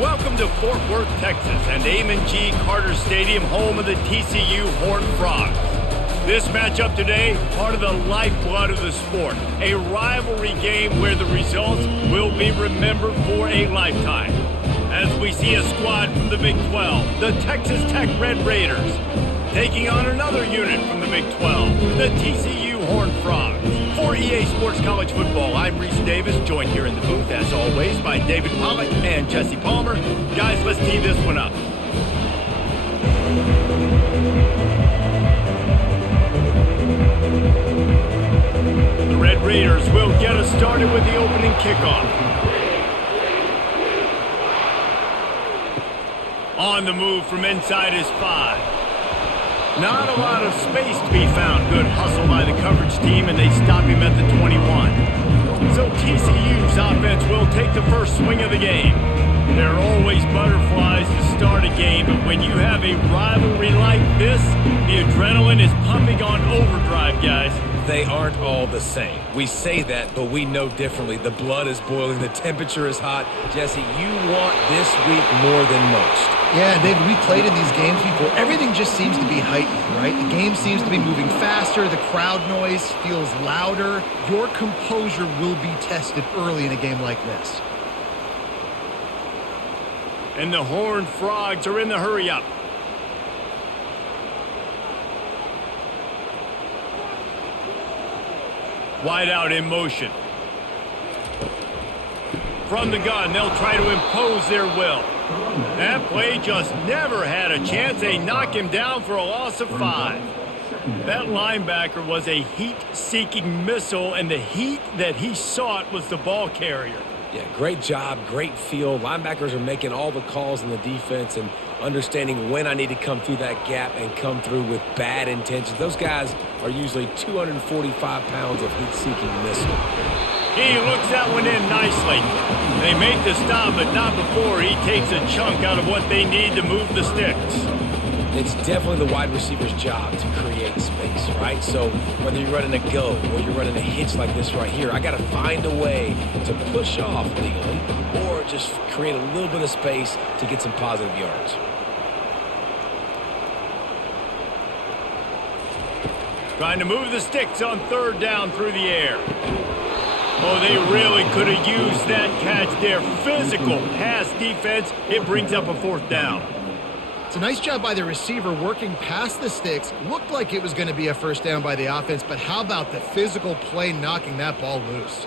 Welcome to Fort Worth, Texas, and Amon G. Carter Stadium, home of the TCU Horned Frogs. This matchup today, part of the lifeblood of the sport, a rivalry game where the results will be remembered for a lifetime. As we see a squad from the Big 12, the Texas Tech Red Raiders, taking on another unit from the Big 12, the TCU Horned Frogs. For EA Sports College Football, I'm Reese Davis, joined here in the booth, as always, by David Pollack and Jesse Palmer. Guys, let's tee this one up. The Red Raiders will get us started with the opening kickoff. On the move from inside his 5. Not a lot of space to be found. Good hustle by the coverage team, and they stop him at the 21. So TCU's offense will take the first swing of the game. There are always butterflies to start a game, but when you have a rivalry like this, the adrenaline is pumping on overdrive, guys. They aren't all the same. We say that, but we know differently. The blood is boiling. The temperature is hot. Jesse, you want this week more than most. Yeah, David, we played in these games before. Everything just seems to be heightened, right? The game seems to be moving faster. The crowd noise feels louder. Your composure will be tested early in a game like this. And the Horned Frogs are in the hurry-up. Wide out in motion. From the gun, they'll try to impose their will. That play just never had a chance. They knock him down for a loss of 5. That linebacker was a heat-seeking missile, and the heat that he sought was the ball carrier. Yeah, great job, great feel. Linebackers are making all the calls in the defense and understanding when I need to come through that gap and come through with bad intentions. Those guys are usually 245 pounds of heat-seeking missile. He looks that one in nicely. They make the stop, but not before he takes a chunk out of what they need to move the sticks. It's definitely the wide receiver's job to create space, right? So whether you're running a go or you're running a hitch like this right here, I got to find a way to push off legally or just create a little bit of space to get some positive yards. Trying to move the sticks on third down through the air. Oh, they really could have used that catch there. Physical pass defense. It brings up a 4th down. It's a nice job by the receiver working past the sticks. Looked like it was going to be a first down by the offense, but how about the physical play knocking that ball loose?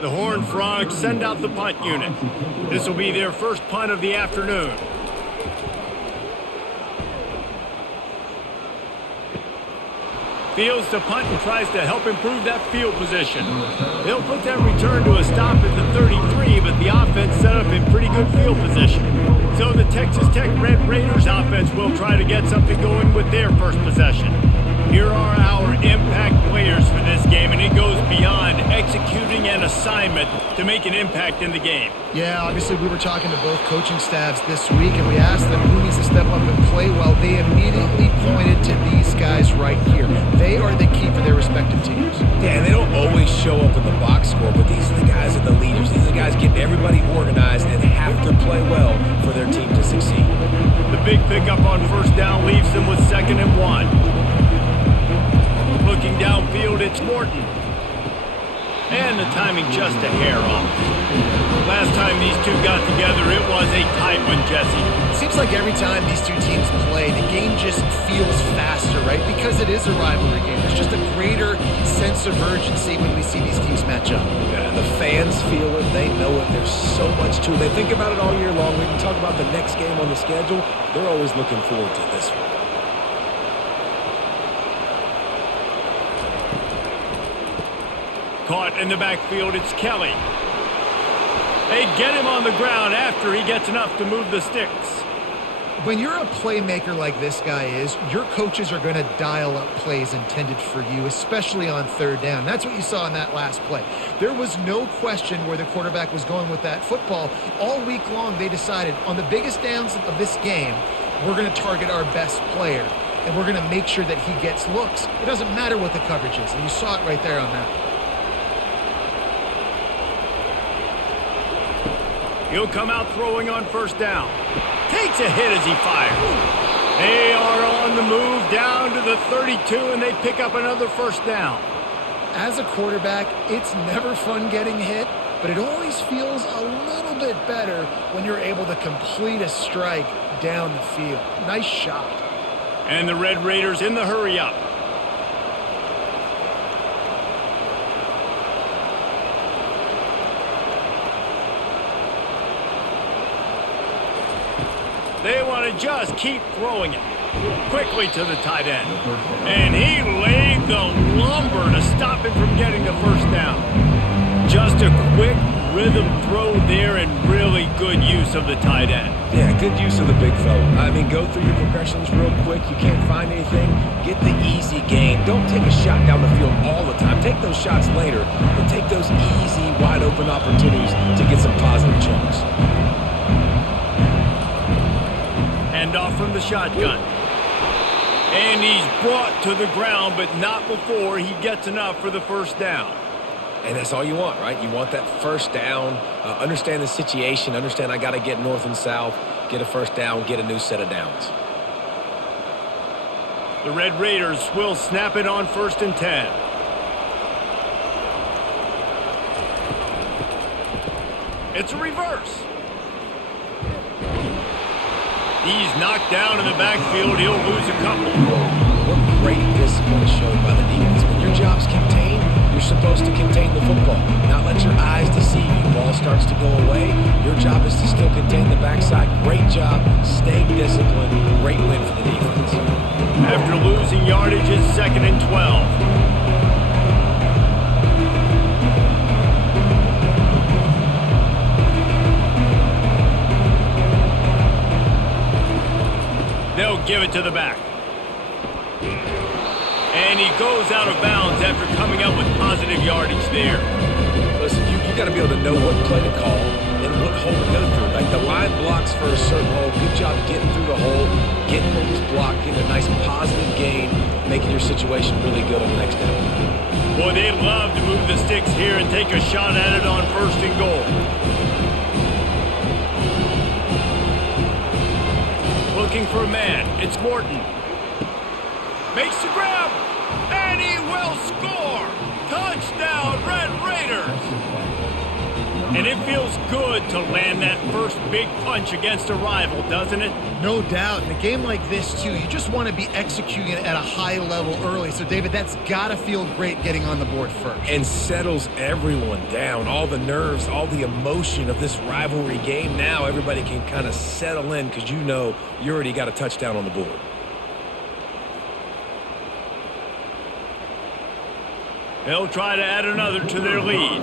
The Horned Frogs send out the punt unit. This will be their first punt of the afternoon. Fields to punt and tries to help improve that field position. They'll put that return to a stop at the 33, but the offense set up in pretty good field position. So the Texas Tech Red Raiders offense will try to get something going with their first possession. Here are our impact players for this game, and it goes beyond executing an assignment to make an impact in the game. Yeah, obviously we were talking to both coaching staffs this week, and we asked them who needs to step up and play well. They immediately pointed to these guys right here. They are the key for their respective teams. Yeah, and they don't always show up in the box score, but these are the guys that are the leaders. These are the guys getting everybody organized and have to play well for their team to succeed. The big pickup on first down leaves them with 2nd and 1. Looking downfield, it's Morton. And the timing just a hair off. Last time these two got together, it was a tight one, Jesse. It seems like every time these two teams play, the game just feels faster, right? Because it is a rivalry game. There's just a greater sense of urgency when we see these teams match up. Yeah, the fans feel it. They know it. There's so much to it. They think about it all year long. We can talk about the next game on the schedule. They're always looking forward to this one. Caught in the backfield, it's Kelly. They get him on the ground after he gets enough to move the sticks. When you're a playmaker like this guy is, your coaches are going to dial up plays intended for you, especially on third down. That's what you saw in that last play. There was no question where the quarterback was going with that football. All week long, they decided on the biggest downs of this game, we're going to target our best player, and we're going to make sure that he gets looks. It doesn't matter what the coverage is, and you saw it right there on that play. He'll come out throwing on first down. Takes a hit as he fires. They are on the move down to the 32, and they pick up another first down. As a quarterback, it's never fun getting hit, but it always feels a little bit better when you're able to complete a strike down the field. Nice shot. And the Red Raiders in the hurry-up. They want to just keep throwing it. Quickly to the tight end. And he laid the lumber to stop him from getting the first down. Just a quick rhythm throw there and really good use of the tight end. Yeah, good use of the big fella. I mean, go through your progressions real quick. You can't find anything. Get the easy gain. Don't take a shot down the field all the time. Take those shots later, but take those easy, wide-open opportunities to get some positive chunks. Hand off from the shotgun. And he's brought to the ground, but not before he gets enough for the first down. And that's all you want, right? You want that first down, understand the situation, understand I got to get north and south, get a first down, get a new set of downs. The Red Raiders will snap it on 1st and 10. It's a reverse. He's knocked down in the backfield. He'll lose a couple. What great discipline showed by the defense. When your job's contained, you're supposed to contain the football, not let your eyes deceive you. Ball starts to go away. Your job is to still contain the backside. Great job. Stay disciplined. Great win for the defense. After losing yardage, it's 2nd and 12. They'll give it to the back. And he goes out of bounds after coming up with positive yardage there. Listen, you got to be able to know what play to call and what hole to go through. Like the line blocks for a certain hole. Good job getting through the hole, getting what was blocked, getting a nice positive gain, making your situation really good on the next down. Boy, they love to move the sticks here and take a shot at it on 1st and goal. Looking for a man. It's Morton. Makes the grab. And he will score. Touchdown, Red Raiders. And it feels good to land that first big punch against a rival, doesn't it? No doubt. In a game like this, too, you just want to be executing it at a high level early. So, David, that's got to feel great getting on the board first. And settles everyone down. All the nerves, all the emotion of this rivalry game. Now everybody can kind of settle in because you know you already got a touchdown on the board. They'll try to add another to their lead.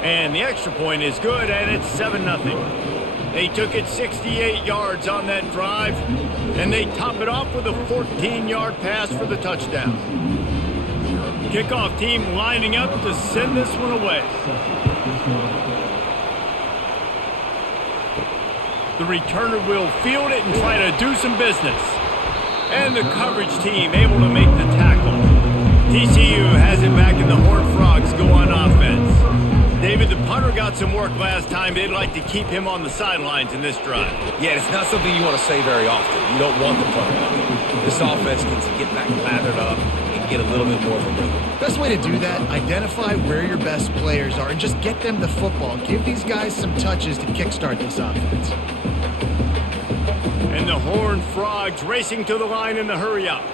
And the extra point is good, and it's 7-0. They took it 68 yards on that drive, and they top it off with a 14-yard pass for the touchdown. Kickoff team lining up to send this one away. The returner will field it and try to do some business. And the coverage team able to make the tackle. TCU has it back, and the Horned Frogs go on offense. David, the punter got some work last time. They'd like to keep him on the sidelines in this drive. Yeah, it's not something you want to say very often. You don't want the punter out there. This offense needs to get back lathered up and get a little bit more of a rhythm. Best way to do that, identify where your best players are and just get them the football. Give these guys some touches to kickstart this offense. And the Horned Frogs racing to the line in the hurry-up.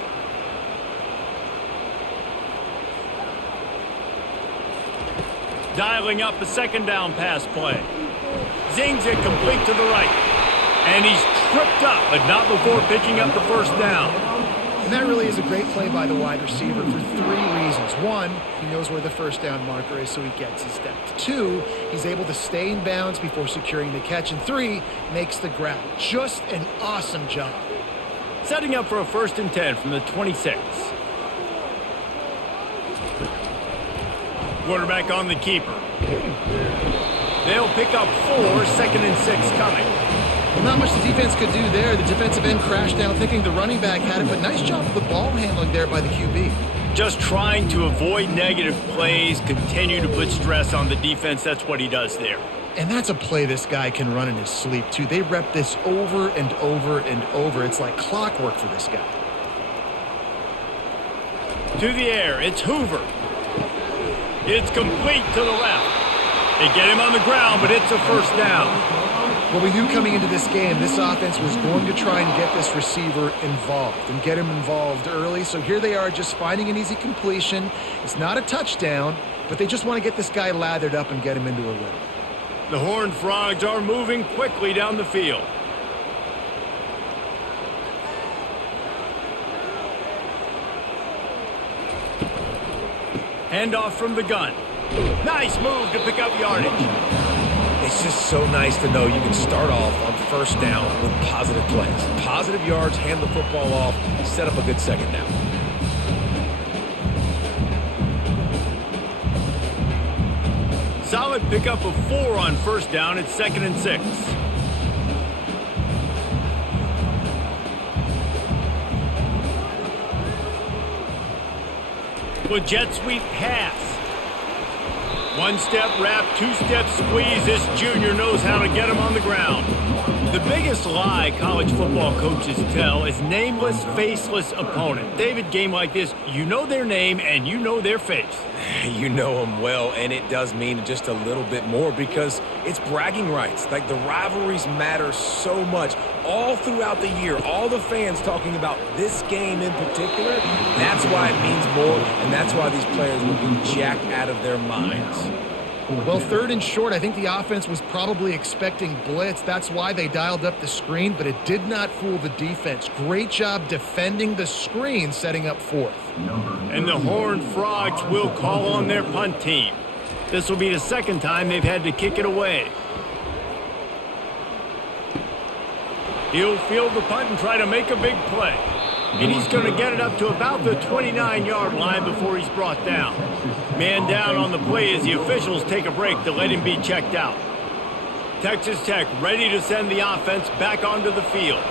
Dialing up a 2nd down pass play. Zings it complete to the right. And he's tripped up, but not before picking up the first down. And that really is a great play by the wide receiver for 3 reasons. 1, he knows where the first down marker is, so he gets his depth. 2, he's able to stay in bounds before securing the catch. And 3, makes the grab. Just an awesome job. Setting up for a 1st and 10 from the 26. Quarterback on the keeper. They'll pick up 4, 2nd and 6 coming. Well, not much the defense could do there. The defensive end crashed down thinking the running back had it, but nice job of the ball handling there by the QB. Just trying to avoid negative plays, continue to put stress on the defense. That's what he does there. And that's a play this guy can run in his sleep, too. They rep this over and over and over. It's like clockwork for this guy. To the air, it's Hoover. It's complete to the left. They get him on the ground, but it's a first down. Well, we knew coming into this game, this offense was going to try and get this receiver involved and get him involved early. So here they are just finding an easy completion. It's not a touchdown, but they just want to get this guy lathered up and get him into a rhythm. The Horned Frogs are moving quickly down the field. Handoff from the gun. Nice move to pick up yardage. It's just so nice to know you can start off on first down with positive plays. Positive yards, hand the football off, set up a good second down. Solid pickup of 4 on first down. It's 2nd and 6. With jet sweep pass. One-step wrap, two-step squeeze. This junior knows how to get him on the ground. The biggest lie college football coaches tell is nameless, faceless opponent. David, game like this, you know their name and you know their face. You know them well, and it does mean just a little bit more because it's bragging rights. Like, the rivalries matter so much all throughout the year. All the fans talking about this game in particular, that's why it means more, and that's why these players will be jacked out of their minds. Well, 3rd and short, I think the offense was probably expecting blitz. That's why they dialed up the screen, but it did not fool the defense. Great job defending the screen, setting up 4th. And the Horned Frogs will call on their punt team. This will be the 2nd time they've had to kick it away. He'll field the punt and try to make a big play. And he's going to get it up to about the 29-yard line before he's brought down. Man down on the play as the officials take a break to let him be checked out. Texas Tech ready to send the offense back onto the field.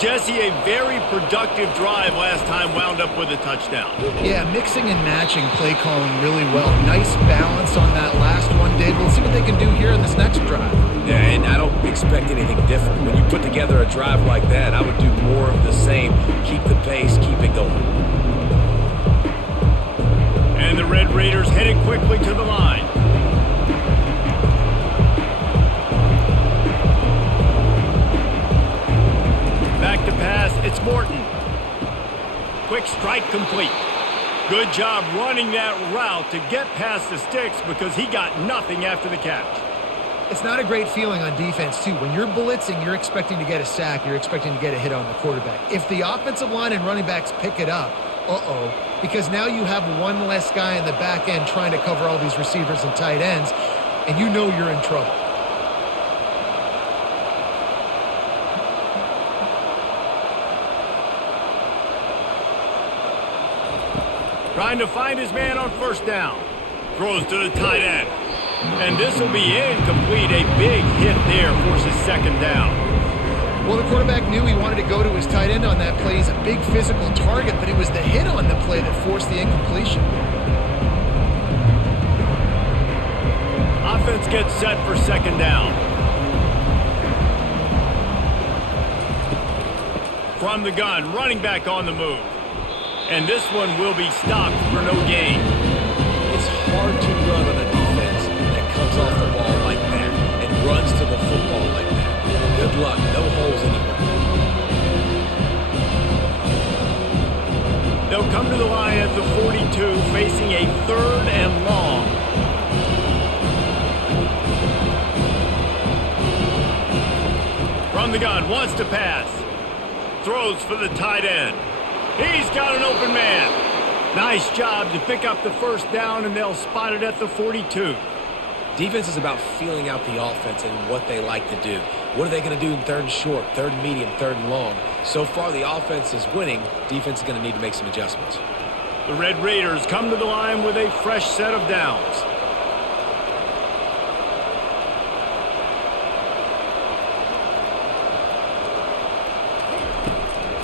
Jesse, a very productive drive last time wound up with a touchdown. Yeah, mixing and matching play calling really well. Nice balance on that last one, Dave. We'll see what they can do here in this next drive. Yeah, and I don't expect anything different. When you put together a drive like that, I would do more of the same. Keep the pace, keep it going. And the Red Raiders headed quickly to the line. Back to pass, it's Morton. Quick strike complete. Good job running that route to get past the sticks because he got nothing after the catch. It's not a great feeling on defense, too. When you're blitzing, you're expecting to get a sack. You're expecting to get a hit on the quarterback. If the offensive line and running backs pick it up, because now you have one less guy in the back end trying to cover all these receivers and tight ends, and you know you're in trouble. Trying to find his man on first down. Throws to the tight end. And this will be incomplete. A big hit there forces 2nd down. Well, the quarterback knew he wanted to go to his tight end on that play. He's a big physical target, but it was the hit on the play that forced the incompletion. Offense gets set for 2nd down. From the gun, running back on the move. And this one will be stopped for no gain. It's hard to run on a defense that comes off the ball like that and runs to the football like that. Good luck. No holes anywhere. They'll come to the line at the 42, facing a 3rd and long. From the gun, wants to pass. Throws for the tight end. He's got an open man. Nice job to pick up the first down, and they'll spot it at the 42. Defense is about feeling out the offense and what they like to do. What are they going to do in 3rd and short, 3rd and medium, 3rd and long? So far, the offense is winning. Defense is going to need to make some adjustments. The Red Raiders come to the line with a fresh set of downs.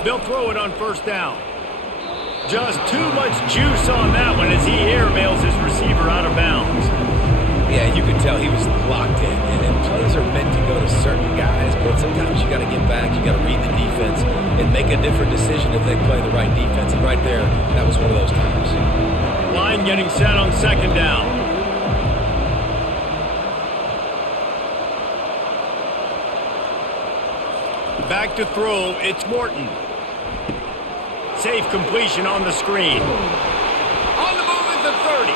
They'll throw it on first down. Just too much juice on that one as he airmails his receiver out of bounds. Yeah, you could tell he was locked in. And plays are meant to go to certain guys, but sometimes you got to get back, you got to read the defense, and make a different decision if they play the right defense. And right there, that was one of those times. Line getting set on second down. Back to throw, it's Morton. Safe completion on the screen. On the move at the 30.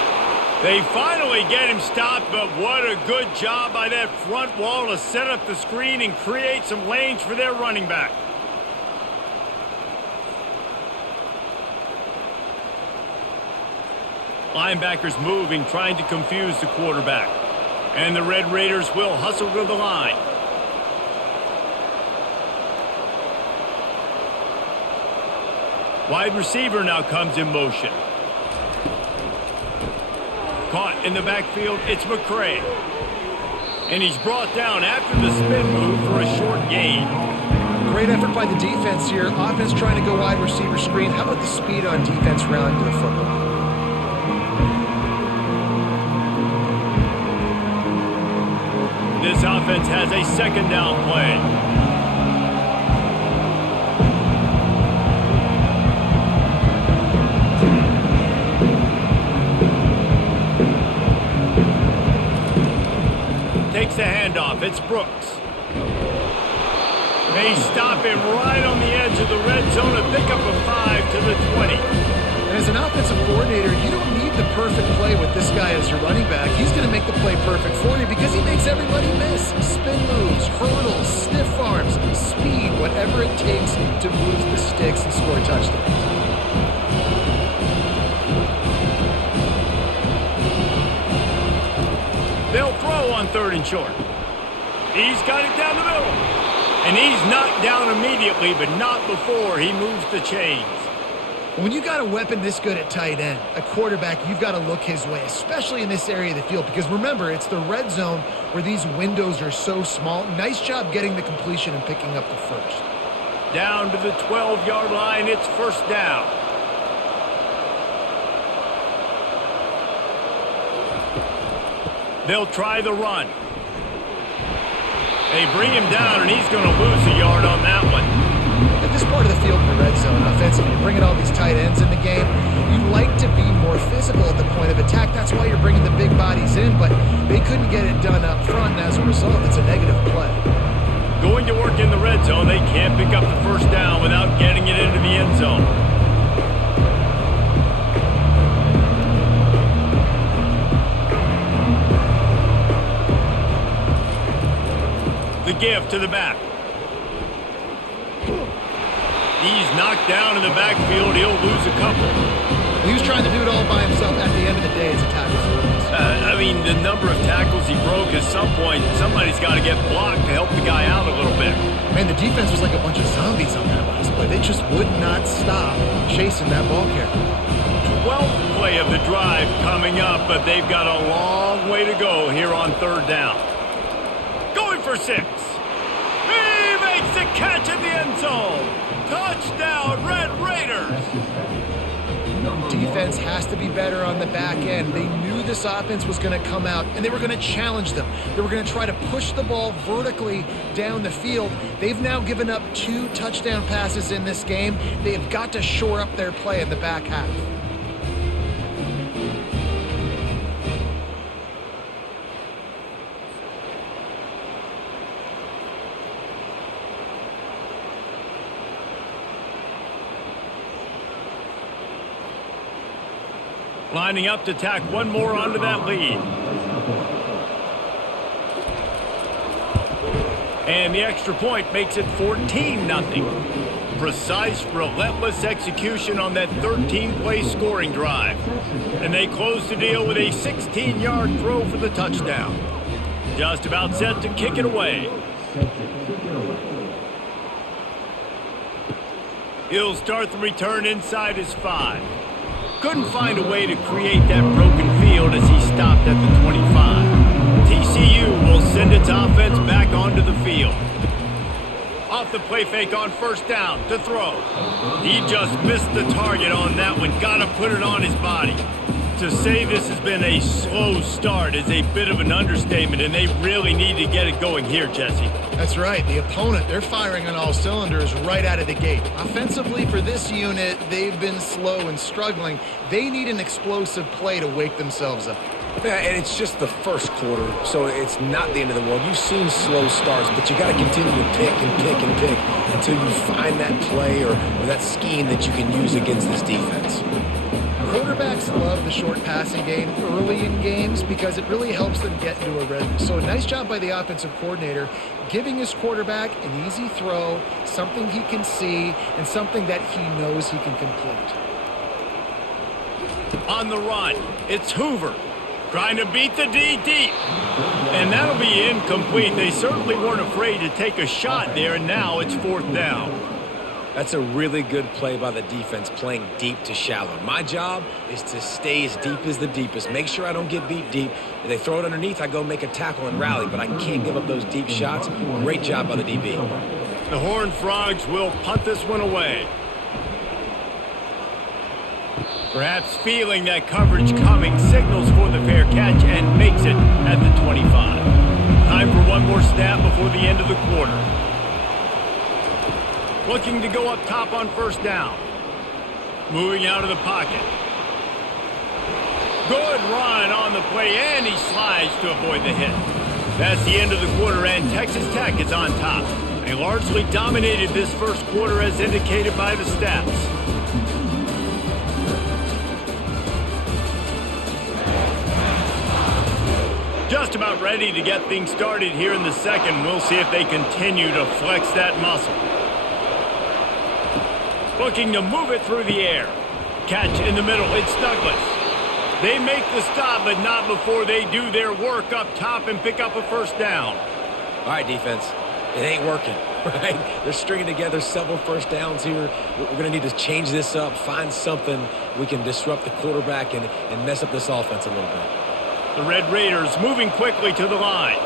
They finally get him stopped, but what a good job by that front wall to set up the screen and create some lanes for their running back. Linebackers moving, trying to confuse the quarterback. And the Red Raiders will hustle to the line. Wide receiver now comes in motion. Caught in the backfield, it's McCray. And he's brought down after the spin move for a short gain. Great effort by the defense here. Offense trying to go wide receiver screen. How about the speed on defense rallying to the football? This offense has a second down play. Takes the handoff. It's Brooks. They stop him right on the edge of the red zone and pick up a 5 to the 20. And as an offensive coordinator, you don't need the perfect play with this guy as your running back. He's going to make the play perfect for you because he makes everybody miss. Spin moves, hurdles, stiff arms, speed, whatever it takes to move the sticks and score touchdowns. They'll throw on third and short. He's got it down the middle. And he's knocked down immediately, but not before he moves the chains. When you got a weapon this good at tight end, a quarterback, you've got to look his way, especially in this area of the field. Because remember, it's the red zone where these windows are so small. Nice job getting the completion and picking up the first. Down to the 12-yard line, it's first down. They'll try the run. They bring him down, and he's going to lose a yard on that one. At this part of the field in the red zone, offensively, you're bringing all these tight ends in the game. You like to be more physical at the point of attack. That's why you're bringing the big bodies in, but they couldn't get it done up front, and as a result, it's a negative play. Going to work in the red zone, they can't pick up the first down without getting it into the end zone. The give to the back. He's knocked down in the backfield. He'll lose a couple. He was trying to do it all by himself. At the end of the day, it's a tackle for loss. I mean, the number of tackles he broke, at some point, somebody's got to get blocked to help the guy out a little bit. Man, the defense was like a bunch of zombies on that last play. They just would not stop chasing that ball carrier. 12th play of the drive coming up, but they've got a long way to go here on third down. Going for 6. He makes the catch in the end zone. Touchdown, Red Raiders. Defense has to be better on the back end. They knew this offense was going to come out, and they were going to challenge them. They were going to try to push the ball vertically down the field. They've now given up 2 touchdown passes in this game. They have got to shore up their play in the back half. Lining up to tack one more onto that lead. And the extra point makes it 14-0. Precise, relentless execution on that 13-play scoring drive. And they close the deal with a 16-yard throw for the touchdown. Just about set to kick it away. He'll start the return inside his 5. Couldn't find a way to create that broken field as he stopped at the 25. TCU will send its offense back onto the field. off the play fake on first down to throw. He just missed the target on that one. Got to put it on his body. To say this has been a slow start is a bit of an understatement, and they really need to get it going here, Jesse. That's right. The opponent, they're firing on all cylinders right out of the gate. Offensively, for this unit, they've been slow and struggling. They need an explosive play to wake themselves up. Yeah, and it's just the first quarter, so it's not the end of the world. You've seen slow starts, but you got to continue to pick and pick and pick until you find that play or that scheme that you can use against this defense. Quarterbacks love the short passing game early in games because it really helps them get into a rhythm. So a nice job by the offensive coordinator giving his quarterback an easy throw, something he can see, and something that he knows he can complete. On the run, it's Hoover trying to beat the D deep. And that'll be incomplete. They certainly weren't afraid to take a shot there, and now it's fourth down. That's a really good play by the defense, playing deep to shallow. My job is to stay as deep as the deepest. Make sure I don't get beat deep. If they throw it underneath, I go make a tackle and rally, but I can't give up those deep shots. Great job by the DB. The Horned Frogs will punt this one away. Perhaps feeling that coverage coming, signals for the fair catch and makes it at the 25. Time for one more snap before the end of the quarter. Looking to go up top on first down. Moving out of the pocket. Good run on the play, and he slides to avoid the hit. That's the end of the quarter, and Texas Tech is on top. They largely dominated this first quarter as indicated by the stats. Just about ready to get things started here in the second. We'll see if they continue to flex that muscle. Looking to move it through the air. Catch in the middle. It's Douglas. They make the stop, but not before they do their work up top and pick up a first down. All right, defense. It ain't working, right? They're stringing together several first downs here. We're going to need to change this up, find something we can disrupt the quarterback and mess up this offense a little bit. The Red Raiders moving quickly to the line.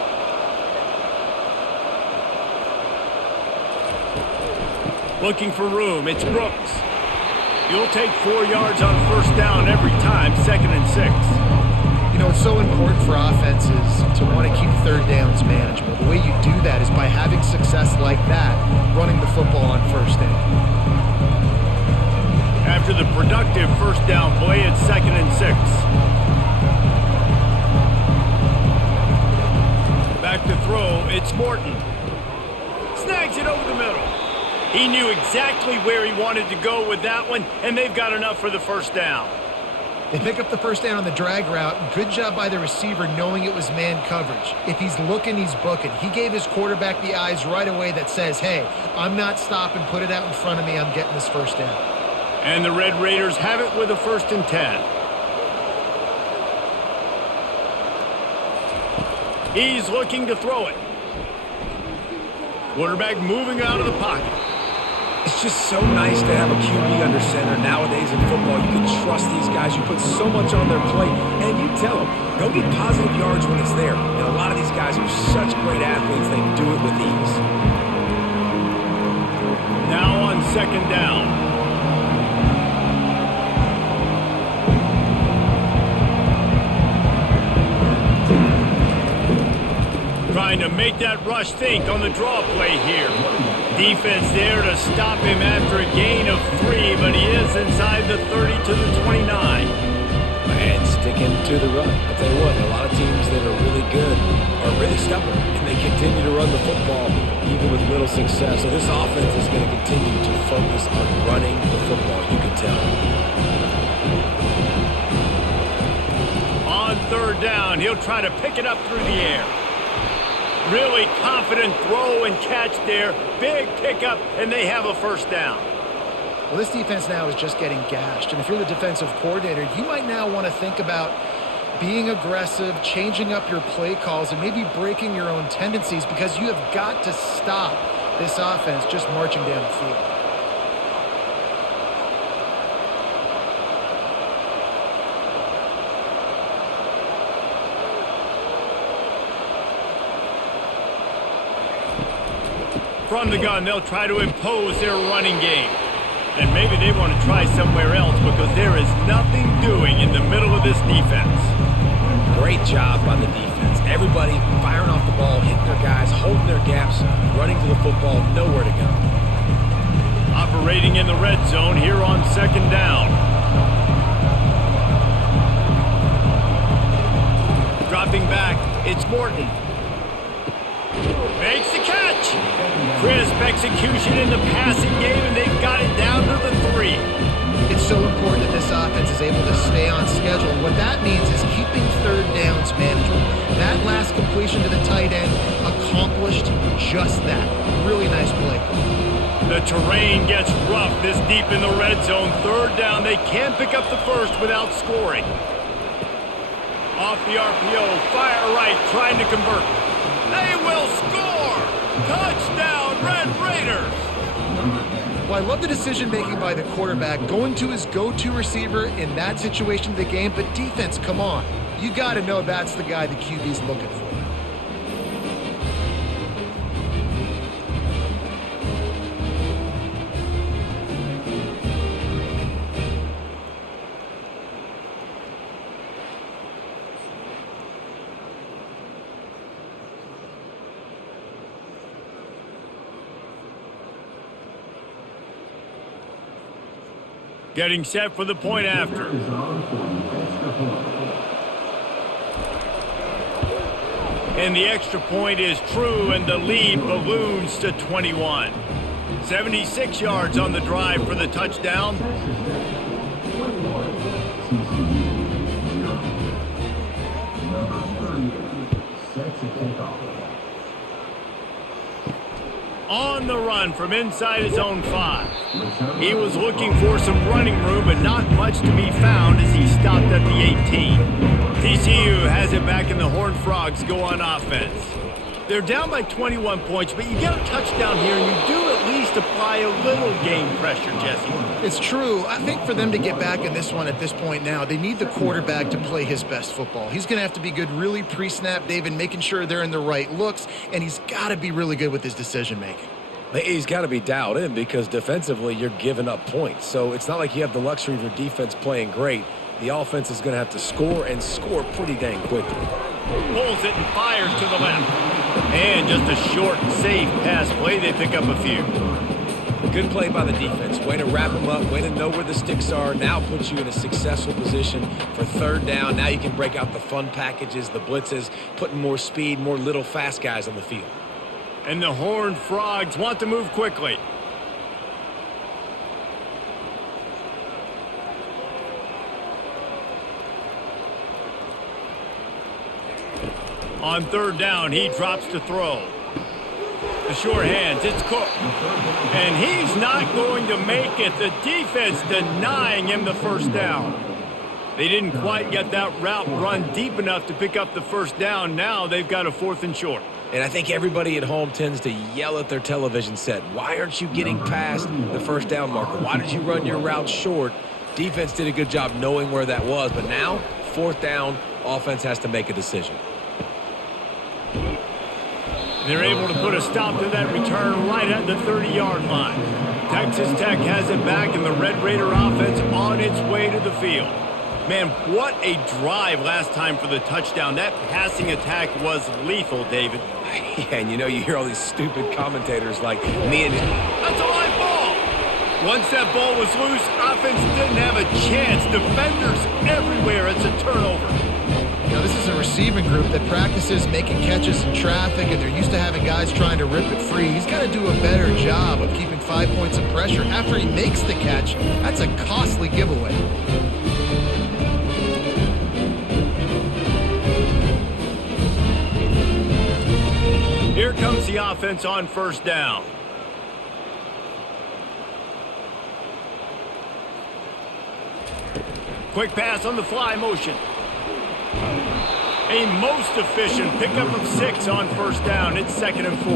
Looking for room, it's Brooks. He'll take 4 yards on first down every time, 2nd and 6. You know, it's so important for offenses to want to keep third downs manageable. The way you do that is by having success like that, running the football on first down. After the productive first down play, it's 2nd and 6. Back to throw, it's Morton. Snags it over the middle. He knew exactly where he wanted to go with that one, and they've got enough for the first down. They pick up the first down on the drag route. Good job by the receiver knowing it was man coverage. If he's looking, he's booking. He gave his quarterback the eyes right away that says, hey, I'm not stopping, put it out in front of me, I'm getting this first down. And the Red Raiders have it with a 1st and 10. He's looking to throw it. Quarterback moving out of the pocket. It's just so nice to have a QB under center. Nowadays in football, you can trust these guys. You put so much on their plate, and you tell them, go get positive yards when it's there. And a lot of these guys are such great athletes, they do it with ease. Now on 2nd down. Trying to make that rush think on the draw play here. Defense there to stop him after a gain of 3, but he is inside the 30 to the 29. And sticking to the run. I'll tell you what, a lot of teams that are really good are really stubborn, and they continue to run the football even with little success. So this offense is going to continue to focus on running the football, you can tell. On 3rd down, he'll try to pick it up through the air. Really confident throw and catch there. Big pickup, and they have a first down. Well, this defense now is just getting gashed. And if you're the defensive coordinator, you might now want to think about being aggressive, changing up your play calls, and maybe breaking your own tendencies because you have got to stop this offense just marching down the field. From the gun, they'll try to impose their running game. And maybe they want to try somewhere else because there is nothing doing in the middle of this defense. Great job by the defense. Everybody firing off the ball, hitting their guys, holding their gaps, running to the football, nowhere to go. Operating in the red zone here on 2nd down. Dropping back, it's Morton. Makes the catch. Crisp execution in the passing game, and they've got it down to the 3. It's so important that this offense is able to stay on schedule. What that means is keeping 3rd downs manageable. That last completion to the tight end accomplished just that. Really nice play. The terrain gets rough this deep in the red zone. 3rd down, they can't pick up the first without scoring. Off the RPO, fire right, trying to convert. They will score! Touchdown, Red Raiders! Well, I love the decision-making by the quarterback, going to his go-to receiver in that situation of the game, but defense, come on. You got to know that's the guy the QB's looking for. Getting set for the point after. And the extra point is true, and the lead balloons to 21. 76 yards on the drive for the touchdown. On the run from inside his own 5. He was looking for some running room, but not much to be found as he stopped at the 18. TCU has it back, and the Horned Frogs go on offense. They're down by 21 points, but you get a touchdown here, and you do at least apply a little game pressure, Jesse. It's true. I think for them to get back in this one at this point now, they need the quarterback to play his best football. He's going to have to be good really pre-snap, David, making sure they're in the right looks, and he's got to be really good with his decision-making. He's got to be dialed in because defensively you're giving up points. So it's not like you have the luxury of your defense playing great. The offense is going to have to score and score pretty dang quickly. Pulls it and fires to the left. And just a short, safe pass play. They pick up a few. Good play by the defense. Way to wrap them up. Way to know where the sticks are. Now puts you in a successful position for 3rd down. Now you can break out the fun packages, the blitzes, putting more speed, more little fast guys on the field. And the Horned Frogs want to move quickly. On 3rd down, he drops to throw. The short hands, it's Cook. And he's not going to make it. The defense denying him the 1st down. They didn't quite get that route run deep enough to pick up the 1st down. Now they've got a 4th and short. And I think everybody at home tends to yell at their television set. Why aren't you getting past the 1st down marker? Why did you run your route short? Defense did a good job knowing where that was. But now, 4th down, offense has to make a decision. They're able to put a stop to that return right at the 30-yard line. Texas Tech has it back, and the Red Raider offense on its way to the field. Man, what a drive last time for the touchdown. That passing attack was lethal, David. Yeah, and you know, you hear all these stupid commentators like me and... That's a live ball! Once that ball was loose, offense didn't have a chance. Defenders everywhere. It's a turnover. You know, this is a receiving group that practices making catches in traffic, and they're used to having guys trying to rip it free. He's got to do a better job of keeping 5 points of pressure after he makes the catch. That's a costly giveaway. Here comes the offense on 1st down. Quick pass on the fly motion. A most efficient pickup of 6 on 1st down. It's 2nd and 4.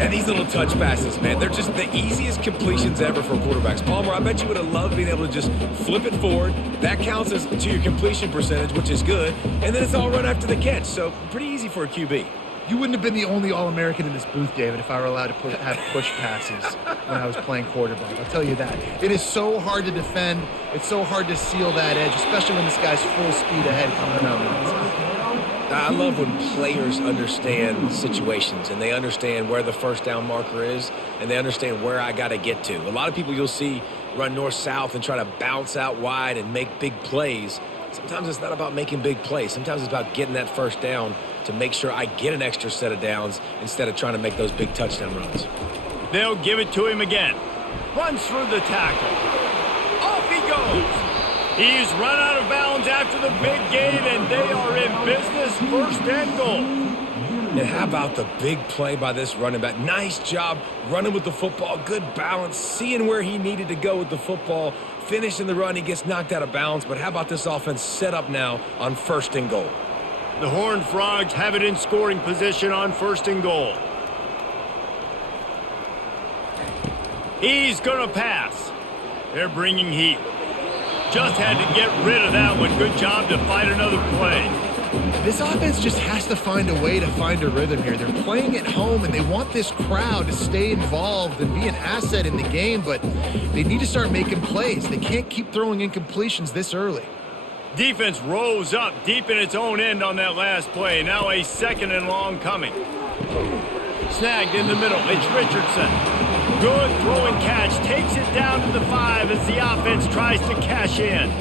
And these little touch passes, man, they're just the easiest completions ever for quarterbacks. Palmer, I bet you would have loved being able to just flip it forward. That counts as to your completion percentage, which is good. And then it's all run after the catch, so pretty easy for a QB. You wouldn't have been the only All-American in this booth, David, if I were allowed to have push passes when I was playing quarterback. I'll tell you that. It is so hard to defend. It's so hard to seal that edge, especially when this guy's full speed ahead coming around the outside. I love when players understand situations and they understand where the first down marker is and they understand where I got to get to. A lot of people you'll see run north-south and try to bounce out wide and make big plays. Sometimes it's not about making big plays. Sometimes it's about getting that first down to make sure I get an extra set of downs instead of trying to make those big touchdown runs. They'll give it to him again. Runs through the tackle. Off he goes. He's run out of bounds after the big gain, and they are in business. First and goal. And how about the big play by this running back? Nice job running with the football. Good balance, seeing where he needed to go with the football. Finishing the run, he gets knocked out of bounds. But how about this offense set up now on first and goal? The Horned Frogs have it in scoring position on first and goal. He's going to pass. They're bringing heat. Just had to get rid of that one. Good job to fight another play. This offense just has to find a way to find a rhythm here. They're playing at home, and they want this crowd to stay involved and be an asset in the game, but they need to start making plays. They can't keep throwing incompletions this early. Defense rose up deep in its own end on that last play. Now a second and long coming. Snagged in the middle. It's Richardson. Good throwing catch. Takes it down to the 5 as the offense tries to cash in.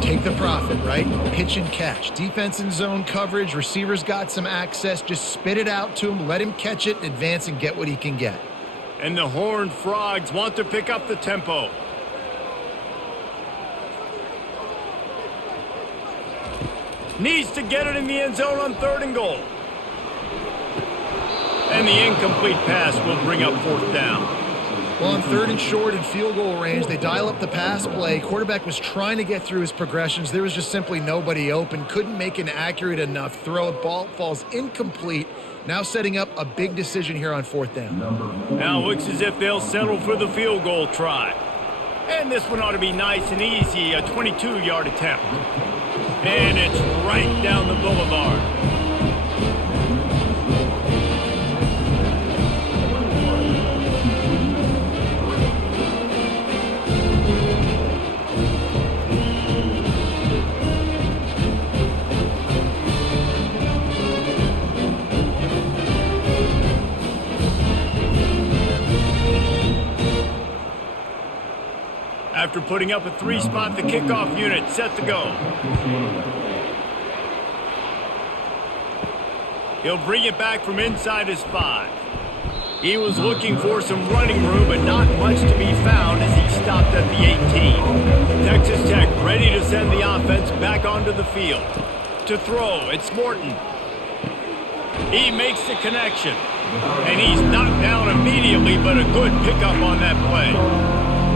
Take the profit, right? Pitch and catch. Defense in zone coverage. Receivers got some access. Just spit it out to him. Let him catch it, advance, and get what he can get. And the Horned Frogs want to pick up the tempo. Needs to get it in the end zone on third and goal. And the incomplete pass will bring up fourth down. Well, on third and short and field goal range, they dial up the pass play. Quarterback was trying to get through his progressions. There was just simply nobody open. Couldn't make an accurate enough throw. Ball falls incomplete. Now setting up a big decision here on fourth down. Now looks as if they'll settle for the field goal try. And this one ought to be nice and easy, a 22-yard attempt. And it's right down the boulevard. After putting up a 3-spot, the kickoff unit set to go. He'll bring it back from inside his 5. He was looking for some running room, but not much to be found as he stopped at the 18. Texas Tech ready to send the offense back onto the field. To throw, it's Morton. He makes the connection. And he's knocked down immediately, but a good pickup on that play.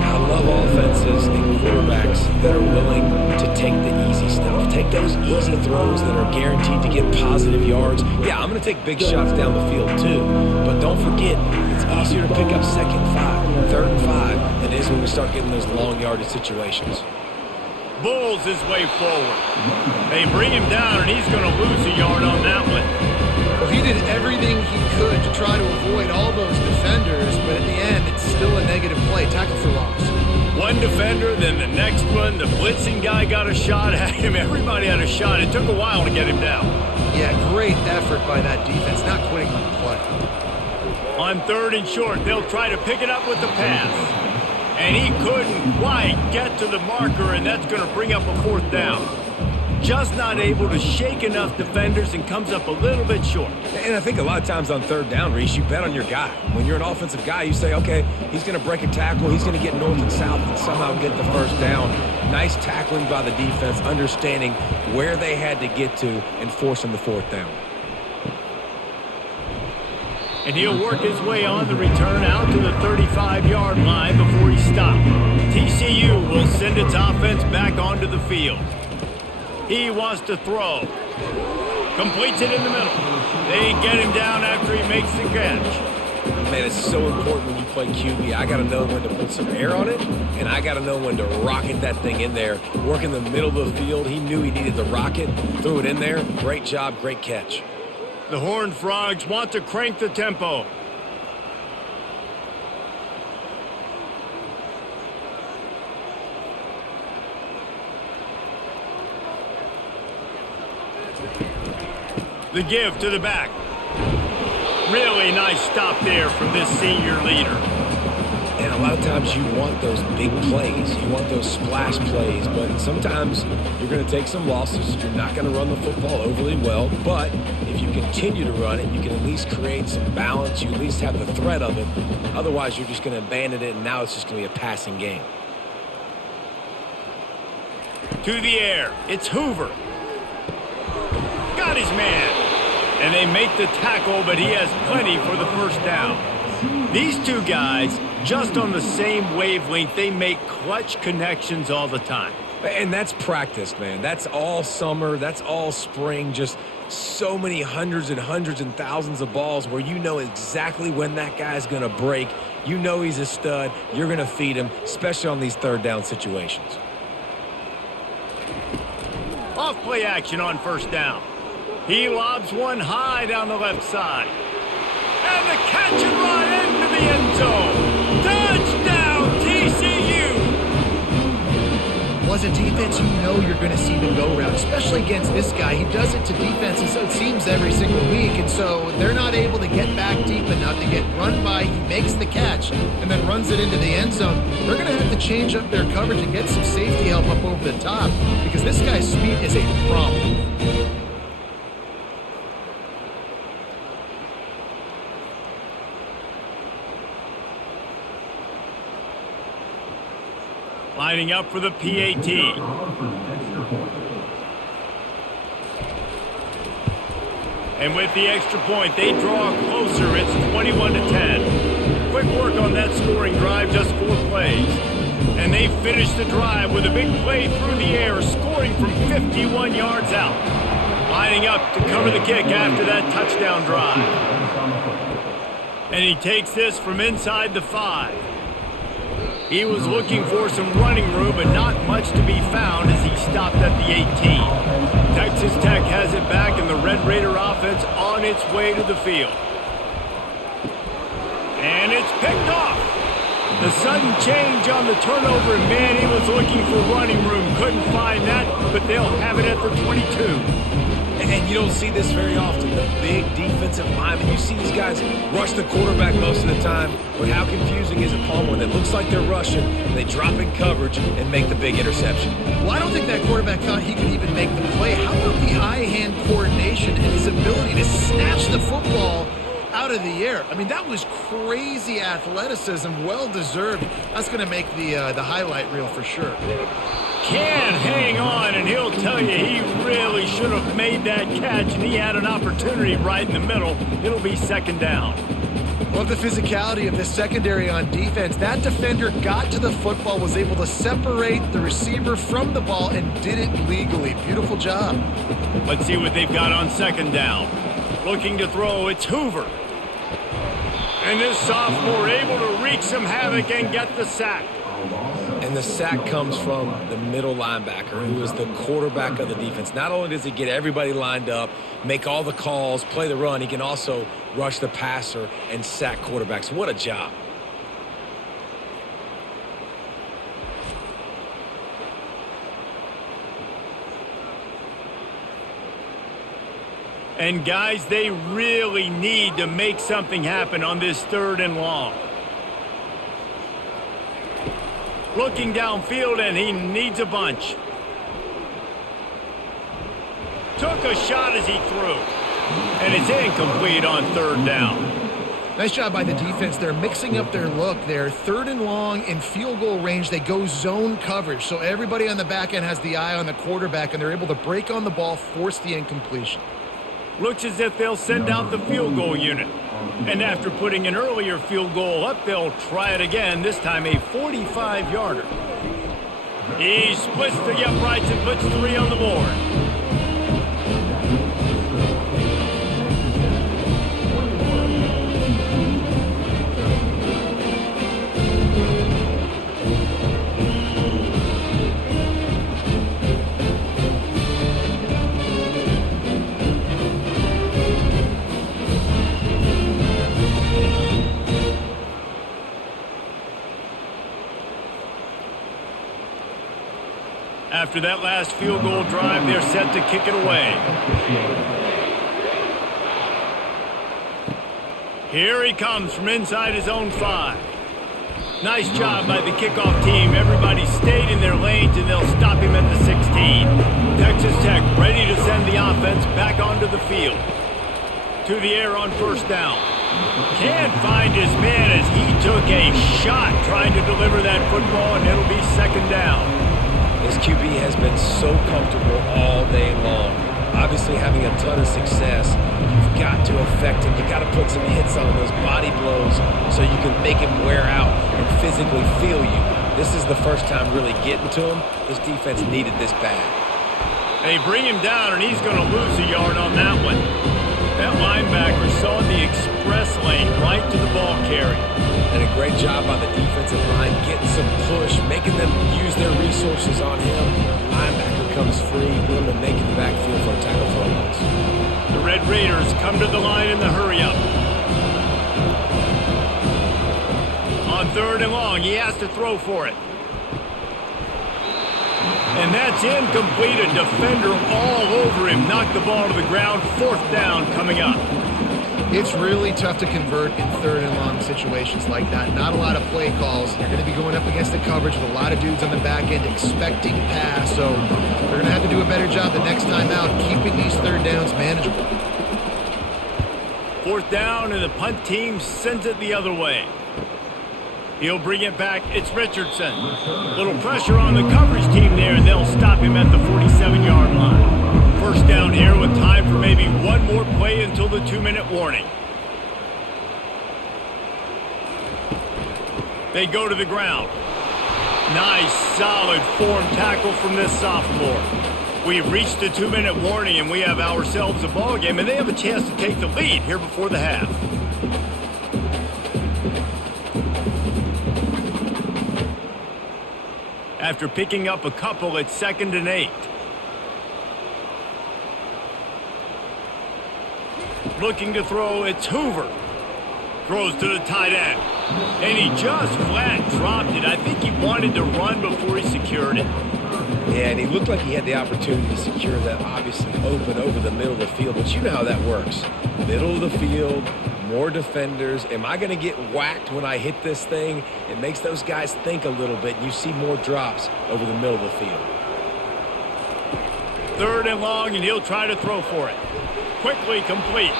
I love offenses and quarterbacks that are willing to take the easy stuff. Take those easy throws that are guaranteed to get positive yards. Yeah, I'm going to take big shots down the field too. But don't forget, it's easier to pick up second and 5, third and 5 than it is when we start getting those long yardage situations. Bulls his way forward. They bring him down, and he's going to lose a yard on that one. Well, he did everything he could to try to avoid all those defenders, but at the end, it's still a negative play. Tackle for loss. One defender, then the next one. The blitzing guy got a shot at him. Everybody had a shot. It took a while to get him down. Yeah, great effort by that defense, not quitting on the play. On third and short, they'll try to pick it up with the pass. And he couldn't quite get to the marker, and that's going to bring up a fourth down. Just not able to shake enough defenders and comes up a little bit short. And I think a lot of times on third down, Reese, you bet on your guy. When you're an offensive guy, you say, okay, he's going to break a tackle, he's going to get north and south and somehow get the first down. Nice tackling by the defense, understanding where they had to get to and forcing the fourth down. And he'll work his way on the return out to the 35-yard line before he stopped. TCU will send its offense back onto the field. He wants to throw. Completes it in the middle. They get him down after he makes the catch. Man, it's so important when you play QB. I got to know when to put some air on it, and I got to know when to rocket that thing in there. Work in the middle of the field. He knew he needed the rocket. Threw it in there. Great job, great catch. The Horned Frogs want to crank the tempo. The give to the back. Really nice stop there from this senior leader. And a lot of times you want those big plays. You want those splash plays. But sometimes you're going to take some losses. You're not going to run the football overly well. But if you continue to run it, you can at least create some balance. You at least have the threat of it. Otherwise, you're just going to abandon it, and now it's just going to be a passing game. To the air. It's Hoover. Got his man. And they make the tackle, but he has plenty for the first down. These two guys, just on the same wavelength, they make clutch connections all the time. And that's practice, man. That's all summer. That's all spring. Just so many hundreds and thousands of balls where you know exactly when that guy's going to break. You know he's a stud. You're going to feed him, especially on these third down situations. Off play action on first down. He lobs one high down the left side. And the catch and run into the end zone. Touchdown, TCU! Well, as a defense, you know you're going to see the go route, especially against this guy. He does it to defenses, it seems, every single week, and so they're not able to get back deep enough to get run by. He makes the catch and then runs it into the end zone. They're going to have to change up their coverage and get some safety help up over the top because this guy's speed is a problem. Lining up for the PAT. And with the extra point, they draw closer. It's 21-10. Quick work on that scoring drive, just 4 plays. And they finish the drive with a big play through the air, scoring from 51 yards out. Lining up to cover the kick after that touchdown drive. And he takes this from inside the 5. He was looking for some running room, but not much to be found as he stopped at the 18. Texas Tech has it back, and the Red Raider offense on its way to the field. And it's picked off. The sudden change on the turnover, and man, he was looking for running room. Couldn't find that, but they'll have it at the 22. And you don't see this very often, the big defensive linemen. You see these guys rush the quarterback most of the time, but how confusing is it, Palmer, when it looks like they're rushing, they drop in coverage and make the big interception? Well, I don't think that quarterback thought he could even make the play. How about the eye-hand coordination and his ability to snatch the football out of the air? I mean, that was crazy athleticism, well-deserved. That's going to make the highlight reel for sure. Can hang on, and he'll tell you he really should have made that catch, and he had an opportunity right in the middle. It'll be second down. Love the physicality of this secondary on defense. That defender got to the football, was able to separate the receiver from the ball, and did it legally. Beautiful job. Let's see what they've got on second down. Looking to throw, it's Hoover. And this sophomore able to wreak some havoc and get the sack. And the sack comes from the middle linebacker, who is the quarterback of the defense. Not only does he get everybody lined up, make all the calls, play the run, he can also rush the passer and sack quarterbacks. What a job. And guys, they really need to make something happen on this 3rd and long. Looking downfield, and he needs a bunch. Took a shot as he threw. And it's incomplete on 3rd down. Nice job by the defense. They're mixing up their look there. 3rd and long in field goal range. They go zone coverage. So everybody on the back end has the eye on the quarterback, and they're able to break on the ball, force the incompletion. Looks as if they'll send out the field goal unit. And after putting an earlier field goal up, they'll try it again, this time a 45-yarder. He splits the uprights and puts 3 on the board. After that last field goal drive, they're set to kick it away. Here he comes from inside his own 5. Nice job by the kickoff team. Everybody stayed in their lanes, and they'll stop him at the 16. Texas Tech ready to send the offense back onto the field. To the air on first down. Can't find his man as he took a shot trying to deliver that football, and it'll be second down. This QB has been so comfortable all day long. Obviously having a ton of success. You've got to affect him. You've got to put some hits on those body blows so you can make him wear out and physically feel you. This is the first time really getting to him. This defense needed this bad. They bring him down, and he's going to lose a yard on that one. That linebacker saw the express lane right to the ball carrier. And a great job by the defensive line getting some push, making them use their resources on him. Linebacker comes free, put him in making the backfield for a tackle for a loss. The Red Raiders come to the line in the hurry-up. On third and long, he has to throw for it. And that's incomplete. A defender all over him. Knocked the ball to the ground. Fourth down coming up. It's really tough to convert in third and long situations like that. Not a lot of play calls. You're going to be going up against the coverage with a lot of dudes on the back end expecting pass. So they're going to have to do a better job the next time out keeping these third downs manageable. Fourth down, and the punt team sends it the other way. He'll bring it back. It's Richardson. Little pressure on the coverage team there, and they'll stop him at the 47-yard line. First down here with time for maybe one more play until the 2-minute warning. They go to the ground. Nice, solid form tackle from this sophomore. We've reached the 2-minute warning, and we have ourselves a ball game, and they have a chance to take the lead here before the half. After picking up a couple, it's 2nd and 8. Looking to throw, it's Hoover. Throws to the tight end. And he just flat dropped it. I think he wanted to run before he secured it. Yeah, and he looked like he had the opportunity to secure that obviously open over the middle of the field. But you know how that works. Middle of the field, more defenders. Am I going to get whacked when I hit this thing? It makes those guys think a little bit. You see more drops over the middle of the field. Third and long, and he'll try to throw for it. Quickly complete.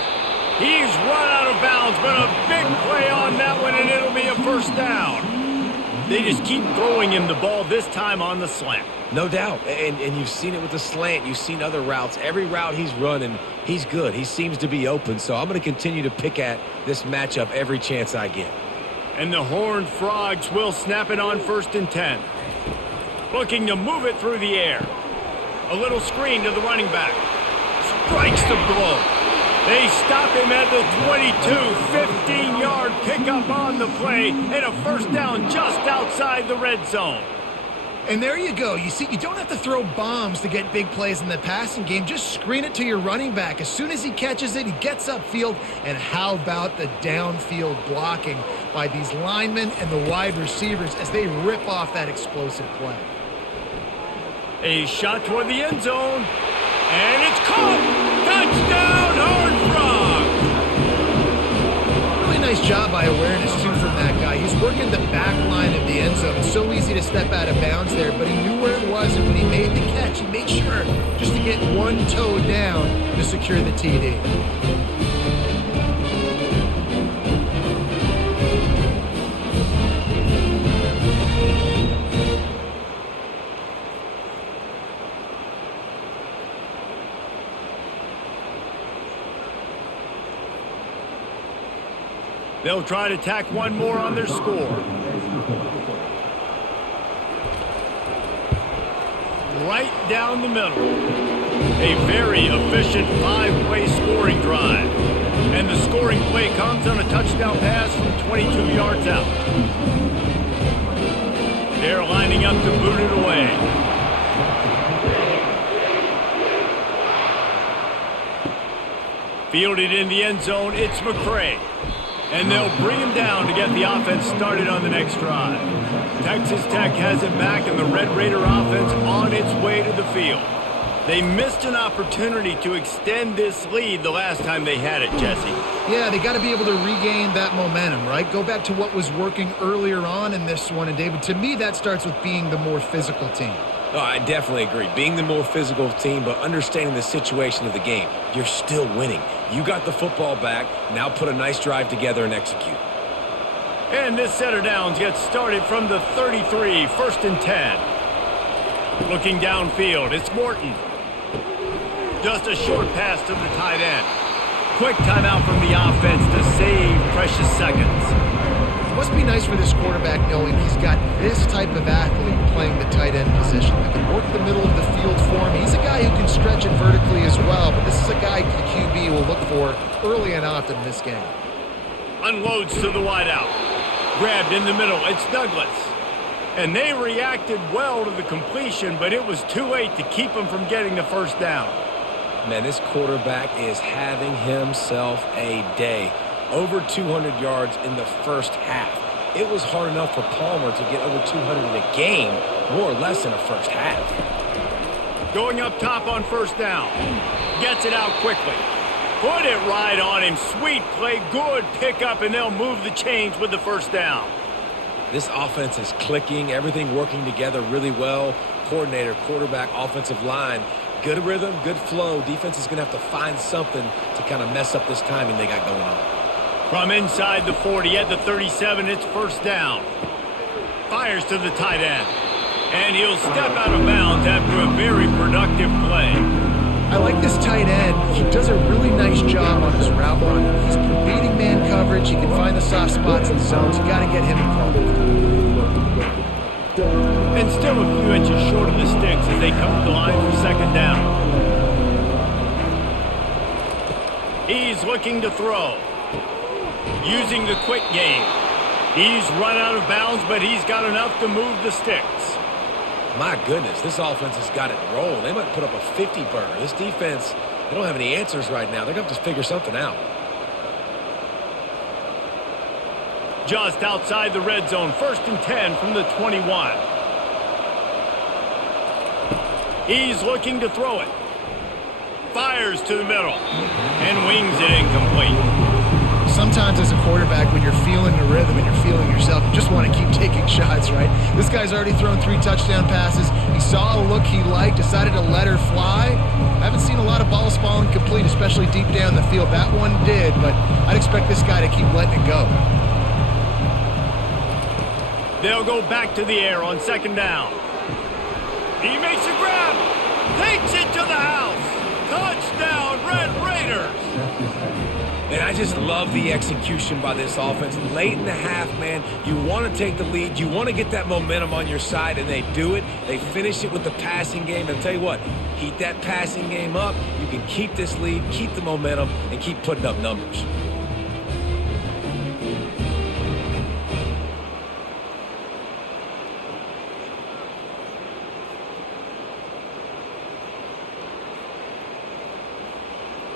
He's run out of bounds, but a big play on that one, and it'll be a first down. They just keep throwing him the ball, this time on the slant. No doubt, and you've seen it with the slant. You've seen other routes. Every route he's running, he's good. He seems to be open, so I'm going to continue to pick at this matchup every chance I get. And the Horned Frogs will snap it on 1st and 10. Looking to move it through the air. A little screen to the running back. Strikes the blow. They stop him at the 22, 15-yard pickup on the play, and a first down just outside the red zone. And there you go. You see, you don't have to throw bombs to get big plays in the passing game. Just screen it to your running back. As soon as he catches it, he gets upfield. And how about the downfield blocking by these linemen and the wide receivers as they rip off that explosive play? A shot toward the end zone, and it's caught. Touchdown, Horned Frogs! Really nice job by awareness, too, from that guy. He's working the back line of the end zone. It's so easy to step out of bounds there, but he knew where it was, and when he made the catch, he made sure just to get one toe down to secure the TD. They'll try to tack one more on their score. Right down the middle. A very efficient 5-play scoring drive. And the scoring play comes on a touchdown pass from 22 yards out. They're lining up to boot it away. Fielded in the end zone, it's McCray. And they'll bring him down to get the offense started on the next drive. Texas Tech has it back, and the Red Raider offense on its way to the field. They missed an opportunity to extend this lead the last time they had it, Jesse. Yeah, they got to be able to regain that momentum, right? Go back to what was working earlier on in this one. And, David, to me, that starts with being the more physical team. Oh, I definitely agree. Being the more physical team, but understanding the situation of the game. You're still winning. You got the football back. Now put a nice drive together and execute. And this set of downs gets started from the 33, 1st and 10. Looking downfield, it's Morton. Just a short pass to the tight end. Quick timeout from the offense to save precious seconds. It must be nice for this quarterback knowing he's got this type of athlete playing the tight end position. That can work the middle of the field for him. He's a guy who can stretch it vertically as well, but this is a guy the QB will look for early and often in this game. Unloads to the wideout. Grabbed in the middle, it's Douglas. And they reacted well to the completion, but it was too late to keep him from getting the first down. Man, this quarterback is having himself a day. Over 200 yards in the first half. It was hard enough for Palmer to get over 200 in a game, more or less in the first half. Going up top on first down. Gets it out quickly. Put it right on him. Sweet play, good pickup, and they'll move the chains with the first down. This offense is clicking, everything working together really well. Coordinator, quarterback, offensive line. Good rhythm, good flow. Defense is going to have to find something to kind of mess up this timing they got going on. From inside the 40 at the 37, it's first down. Fires to the tight end. And he'll step out of bounds after a very productive play. I like this tight end. He does a really nice job on his route running. He's beating man coverage. He can find the soft spots and zones. You got to get him involved. And still a few inches short of the sticks as they come to the line for second down. He's looking to throw. Using the quick game. He's run out of bounds, but he's got enough to move the sticks. My goodness, this offense has got it rolling. They might put up a 50-burger. This defense, they don't have any answers right now. They're going to have to figure something out. Just outside the red zone, 1st and 10 from the 21. He's looking to throw it. Fires to the middle and wings it incomplete. Sometimes as a quarterback, when you're feeling the rhythm and you're feeling yourself, you just want to keep taking shots, right? This guy's already thrown 3 touchdown passes. He saw a look he liked, decided to let her fly. I haven't seen a lot of balls falling complete, especially deep down the field. That one did, but I'd expect this guy to keep letting it go. They'll go back to the air on second down. He makes a grab. Takes it to the house. Touchdown, Red Raiders. And I just love the execution by this offense. Late in the half, man, you want to take the lead. You want to get that momentum on your side, and they do it. They finish it with the passing game. And I'll tell you what, heat that passing game up. You can keep this lead, keep the momentum, and keep putting up numbers.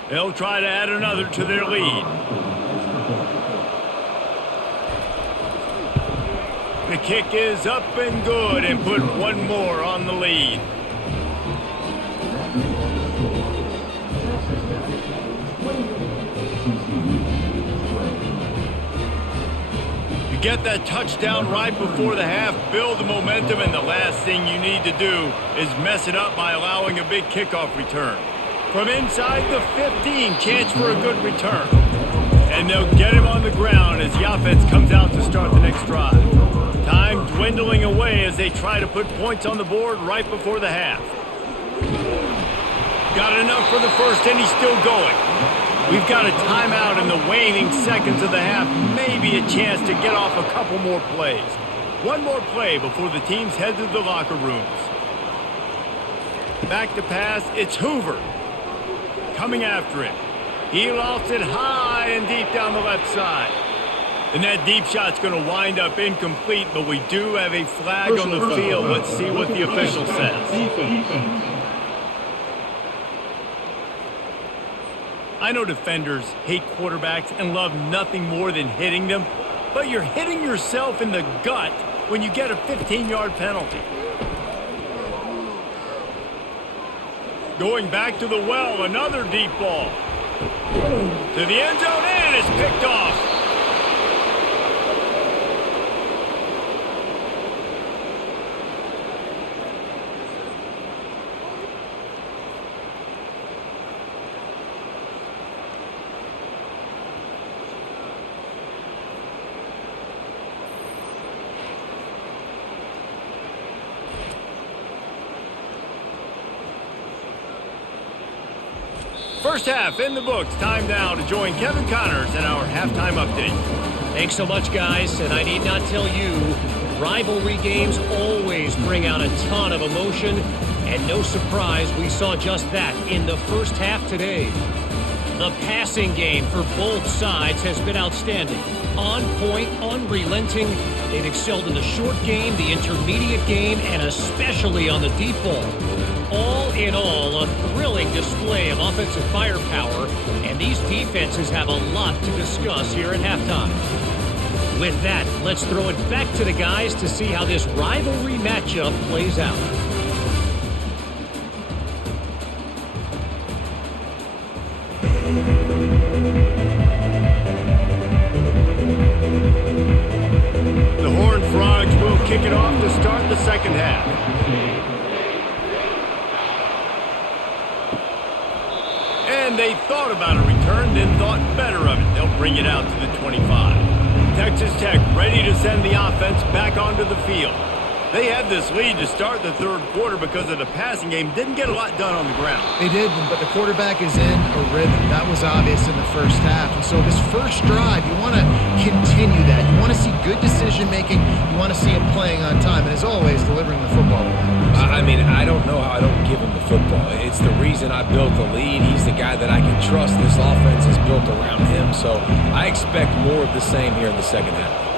They'll try to add another to their lead. The kick is up and good and put one more on the lead. You get that touchdown right before the half, build the momentum, and the last thing you need to do is mess it up by allowing a big kickoff return. From inside the 15, chance for a good return. And they'll get him on the ground as the offense comes out to start the next drive. Time dwindling away as they try to put points on the board right before the half. Got enough for the first, and he's still going. We've got a timeout in the waning seconds of the half. Maybe a chance to get off a couple more plays. One more play before the teams head to the locker rooms. Back to pass, it's Hoover. Coming after it. He lofts it high and deep down the left side. And that deep shot's going to wind up incomplete, but we do have a flag on the field. Let's see what the official says. I know defenders hate quarterbacks and love nothing more than hitting them, but you're hitting yourself in the gut when you get a 15-yard penalty. Going back to the well, another deep ball. To the end zone, and it's picked off. First half in the books. Time now to join Kevin Connors in our halftime update. Thanks so much, guys. And I need not tell you, rivalry games always bring out a ton of emotion. And no surprise, we saw just that in the first half today. The passing game for both sides has been outstanding. On point, unrelenting. They've excelled in the short game, the intermediate game, and especially on the deep ball. All in all, a thrilling display of offensive firepower, and these defenses have a lot to discuss here at halftime. With that, let's throw it back to the guys to see how this rivalry matchup plays out. The Horned Frogs will kick it off to start the second half. And they thought about a return, then thought better of it. They'll bring it out to the 25. Texas Tech ready to send the offense back onto the field. They had this lead to start the third quarter because of the passing game. Didn't get a lot done on the ground. They did, but the quarterback is in a rhythm. That was obvious in the first half. And so this first drive, you want to continue that. You want to see good decision-making. You want to see him playing on time. And as always, delivering the football. I mean, I don't know how I don't give him the football. It's the reason I built the lead. He's the guy that I can trust. This offense is built around him. So I expect more of the same here in the second half.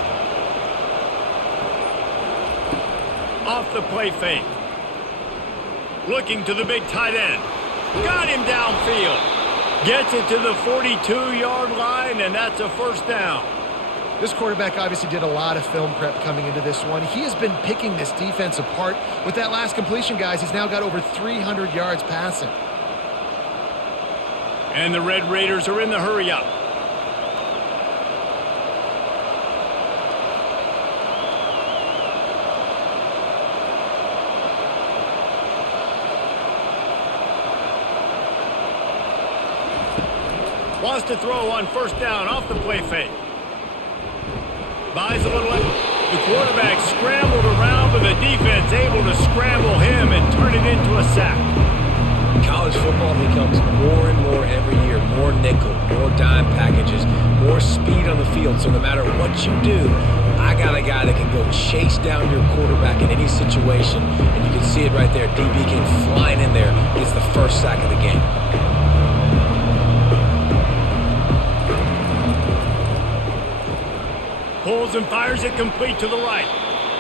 Off the play fake. Looking to the big tight end. Got him downfield. Gets it to the 42-yard line, and that's a first down. This quarterback obviously did a lot of film prep coming into this one. He has been picking this defense apart. With that last completion, guys, he's now got over 300 yards passing. And the Red Raiders are in the hurry-up. Wants to throw on first down off the play fake. Buys a little. The quarterback scrambled around, but the defense able to scramble him and turn it into a sack. College football becomes more and more every year. More nickel, more dime packages, more speed on the field. So no matter what you do, I got a guy that can go chase down your quarterback in any situation. And you can see it right there. DB came flying in there, gets the first sack of the game. Pulls and fires it complete to the right.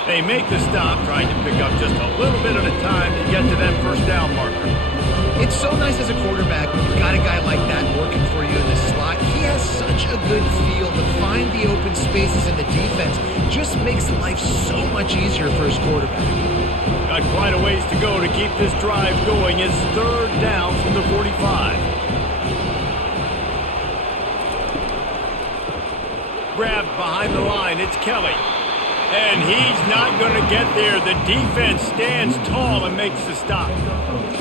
They make the stop, trying to pick up just a little bit at a time to get to that first down marker. It's so nice as a quarterback when you've got a guy like that working for you in the slot. He has such a good feel to find the open spaces in the defense. Just makes life so much easier for his quarterback. Got quite a ways to go to keep this drive going. It's third down from the 45. Grabbed behind the line. It's Kelly. And he's not going to get there. The defense stands tall and makes the stop.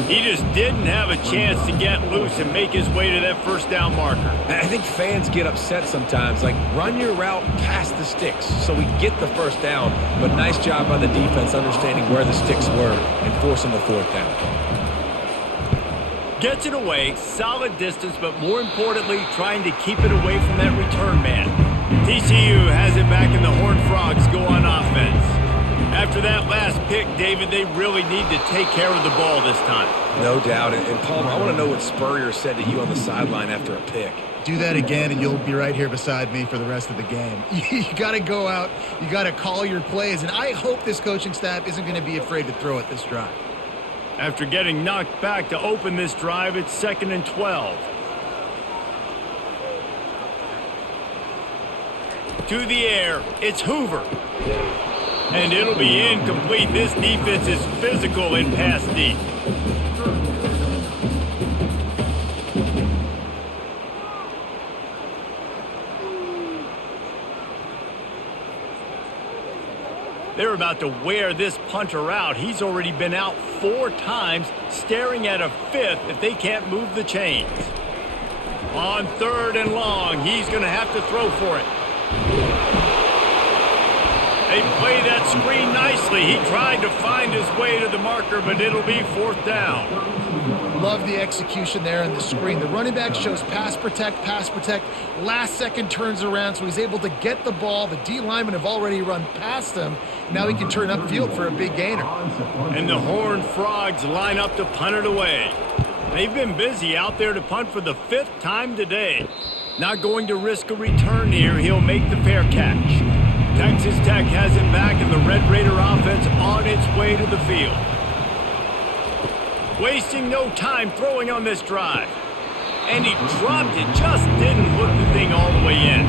He just didn't have a chance to get loose and make his way to that first down marker. I think fans get upset sometimes. Like, run your route past the sticks so we get the first down. But nice job by the defense understanding where the sticks were and forcing the fourth down. Gets it away. Solid distance, but more importantly, trying to keep it away from that return man. TCU has it back, and the Horned Frogs go on offense. After that last pick, David, they really need to take care of the ball this time. No doubt. And Palmer, I want to know what Spurrier said to you on the sideline after a pick. Do that again, and you'll be right here beside me for the rest of the game. You got to go out. You got to call your plays, and I hope this coaching staff isn't going to be afraid to throw it this drive. After getting knocked back to open this drive, it's 2nd and 12. To the air, it's Hoover. And it'll be incomplete. This defense is physical in pass deep. They're about to wear this punter out. He's already been out 4 times, staring at a 5th if they can't move the chains. On 3rd and long, he's going to have to throw for it. They play that screen nicely. He tried to find his way to the marker, but it'll be 4th down. Love the execution there on the screen. The running back shows pass protect. Last second turns around, so he's able to get the ball. The D linemen have already run past him. Now he can turn upfield for a big gainer. And the Horned Frogs line up to punt it away. They've been busy out there to punt for the 5th time today. Not going to risk a return here. He'll make the fair catch. Texas Tech has it back, and the Red Raider offense on its way to the field. Wasting no time throwing on this drive. And he dropped it, just didn't hook the thing all the way in.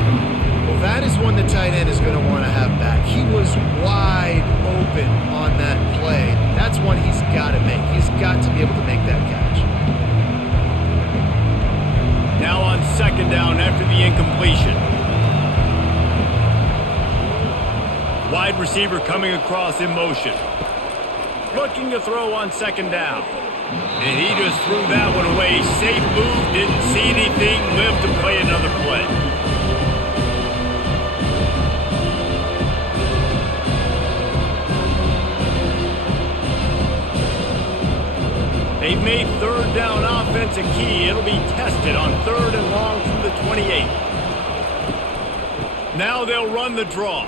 Well, that is one the tight end is going to want to have back. He was wide open on that play. That's one he's got to make. He's got to be able to make that catch. Now on 2nd down after the incompletion. Wide receiver coming across in motion. Looking to throw on 2nd down. And he just threw that one away. Safe move, didn't see anything, lived to play another play. They've made 3rd down offense a key. It'll be tested on 3rd and long from the 28. Now they'll run the draw.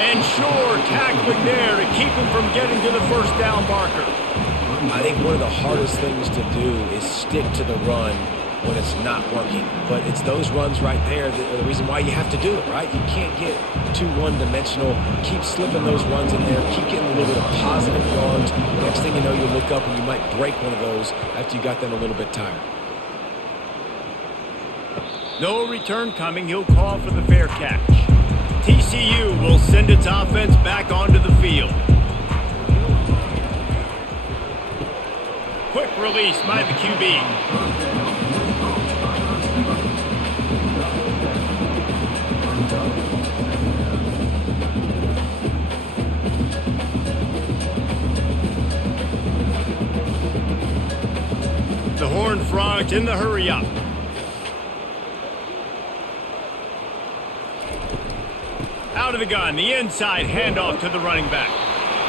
And sure, tackling there to keep him from getting to the 1st down marker. I think one of the hardest things to do is stick to the run when it's not working. But it's those runs right there that are the reason why you have to do it, right? You can't get too one-dimensional. Keep slipping those runs in there. Keep getting a little bit of positive yards. Next thing you know, you look up and you might break one of those after you got them a little bit tired. No return coming. He'll call for the fair catch. TCU will send its offense back onto the field. Quick release by the QB. The Horned Frogs in the hurry up. Out of the gun, the inside handoff to the running back.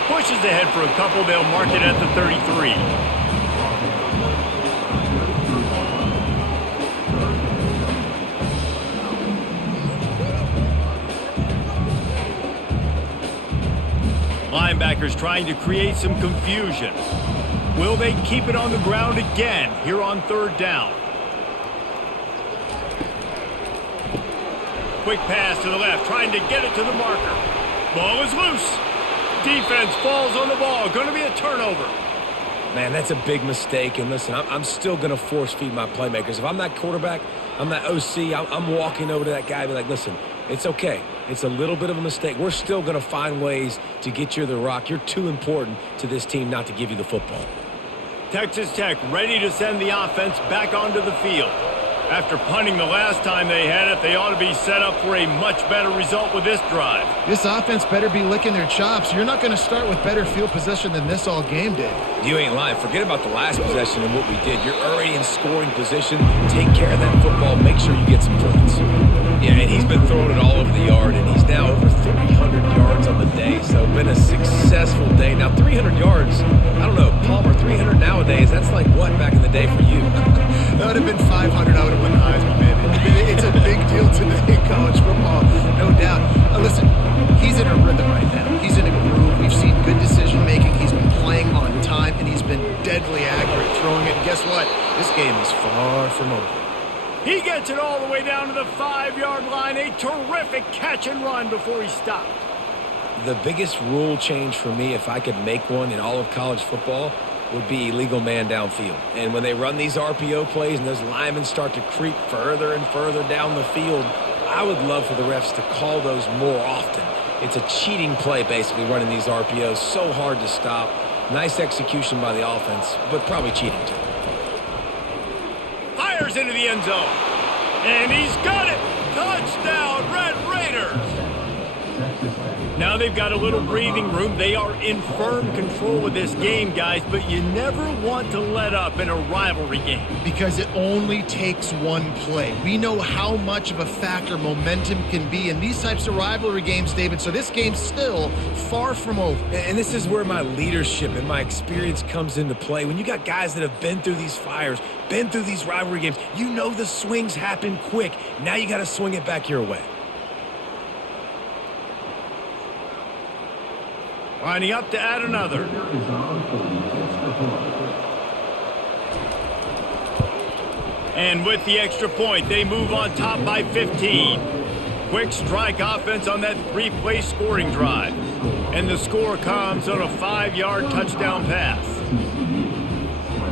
Pushes ahead for a couple, they'll mark it at the 33. Linebackers trying to create some confusion. Will they keep it on the ground again here on 3rd down? Quick pass to the left, trying to get it to the marker. Ball is loose. Defense falls on the ball. Going to be a turnover. Man, that's a big mistake. And listen, I'm still going to force feed my playmakers. If I'm that quarterback, I'm that OC, I'm walking over to that guy and be like, listen, it's okay. It's a little bit of a mistake. We're still going to find ways to get you the rock. You're too important to this team not to give you the football. Texas Tech ready to send the offense back onto the field. After punting the last time they had it, they ought to be set up for a much better result with this drive. This offense better be licking their chops. You're not going to start with better field position than this all game did. You ain't lying. Forget about the last possession and what we did. You're already in scoring position. Take care of that football. Make sure you get some points. Yeah, and he's been throwing it all over the yard, and he's now over 300 yards on the day. So been a successful day. Now 300 yards, I don't know, Palmer, 300 nowadays, that's like what back in the day for you? That would have been 500. I would have won the Heisman, man. It's a big deal today in college football, no doubt. Listen, he's in a rhythm right now. He's in a groove. We've seen good decision-making. He's been playing on time, and he's been deadly accurate throwing it. And guess what? This game is far from over. He gets it all the way down to the 5-yard line. A terrific catch and run before he stopped. The biggest rule change for me, if I could make one in all of college football, would be illegal man downfield. And when they run these RPO plays and those linemen start to creep further and further down the field, I would love for the refs to call those more often. It's a cheating play, basically, running these RPOs. So hard to stop. Nice execution by the offense, but probably cheating too. Fires into the end zone. And he's got it. Touchdown, Red Raiders. Now they've got a little breathing room. They are in firm control of this game, guys, but you never want to let up in a rivalry game. Because it only takes one play. We know how much of a factor momentum can be in these types of rivalry games, David, so this game's still far from over. And this is where my leadership and my experience comes into play. When you got guys that have been through these fires, been through these rivalry games, you know the swings happen quick. Now you got to swing it back your way. Lining up to add another. And with the extra point, they move on top by 15. Quick strike offense on that 3-play scoring drive. And the score comes on a 5-yard touchdown pass.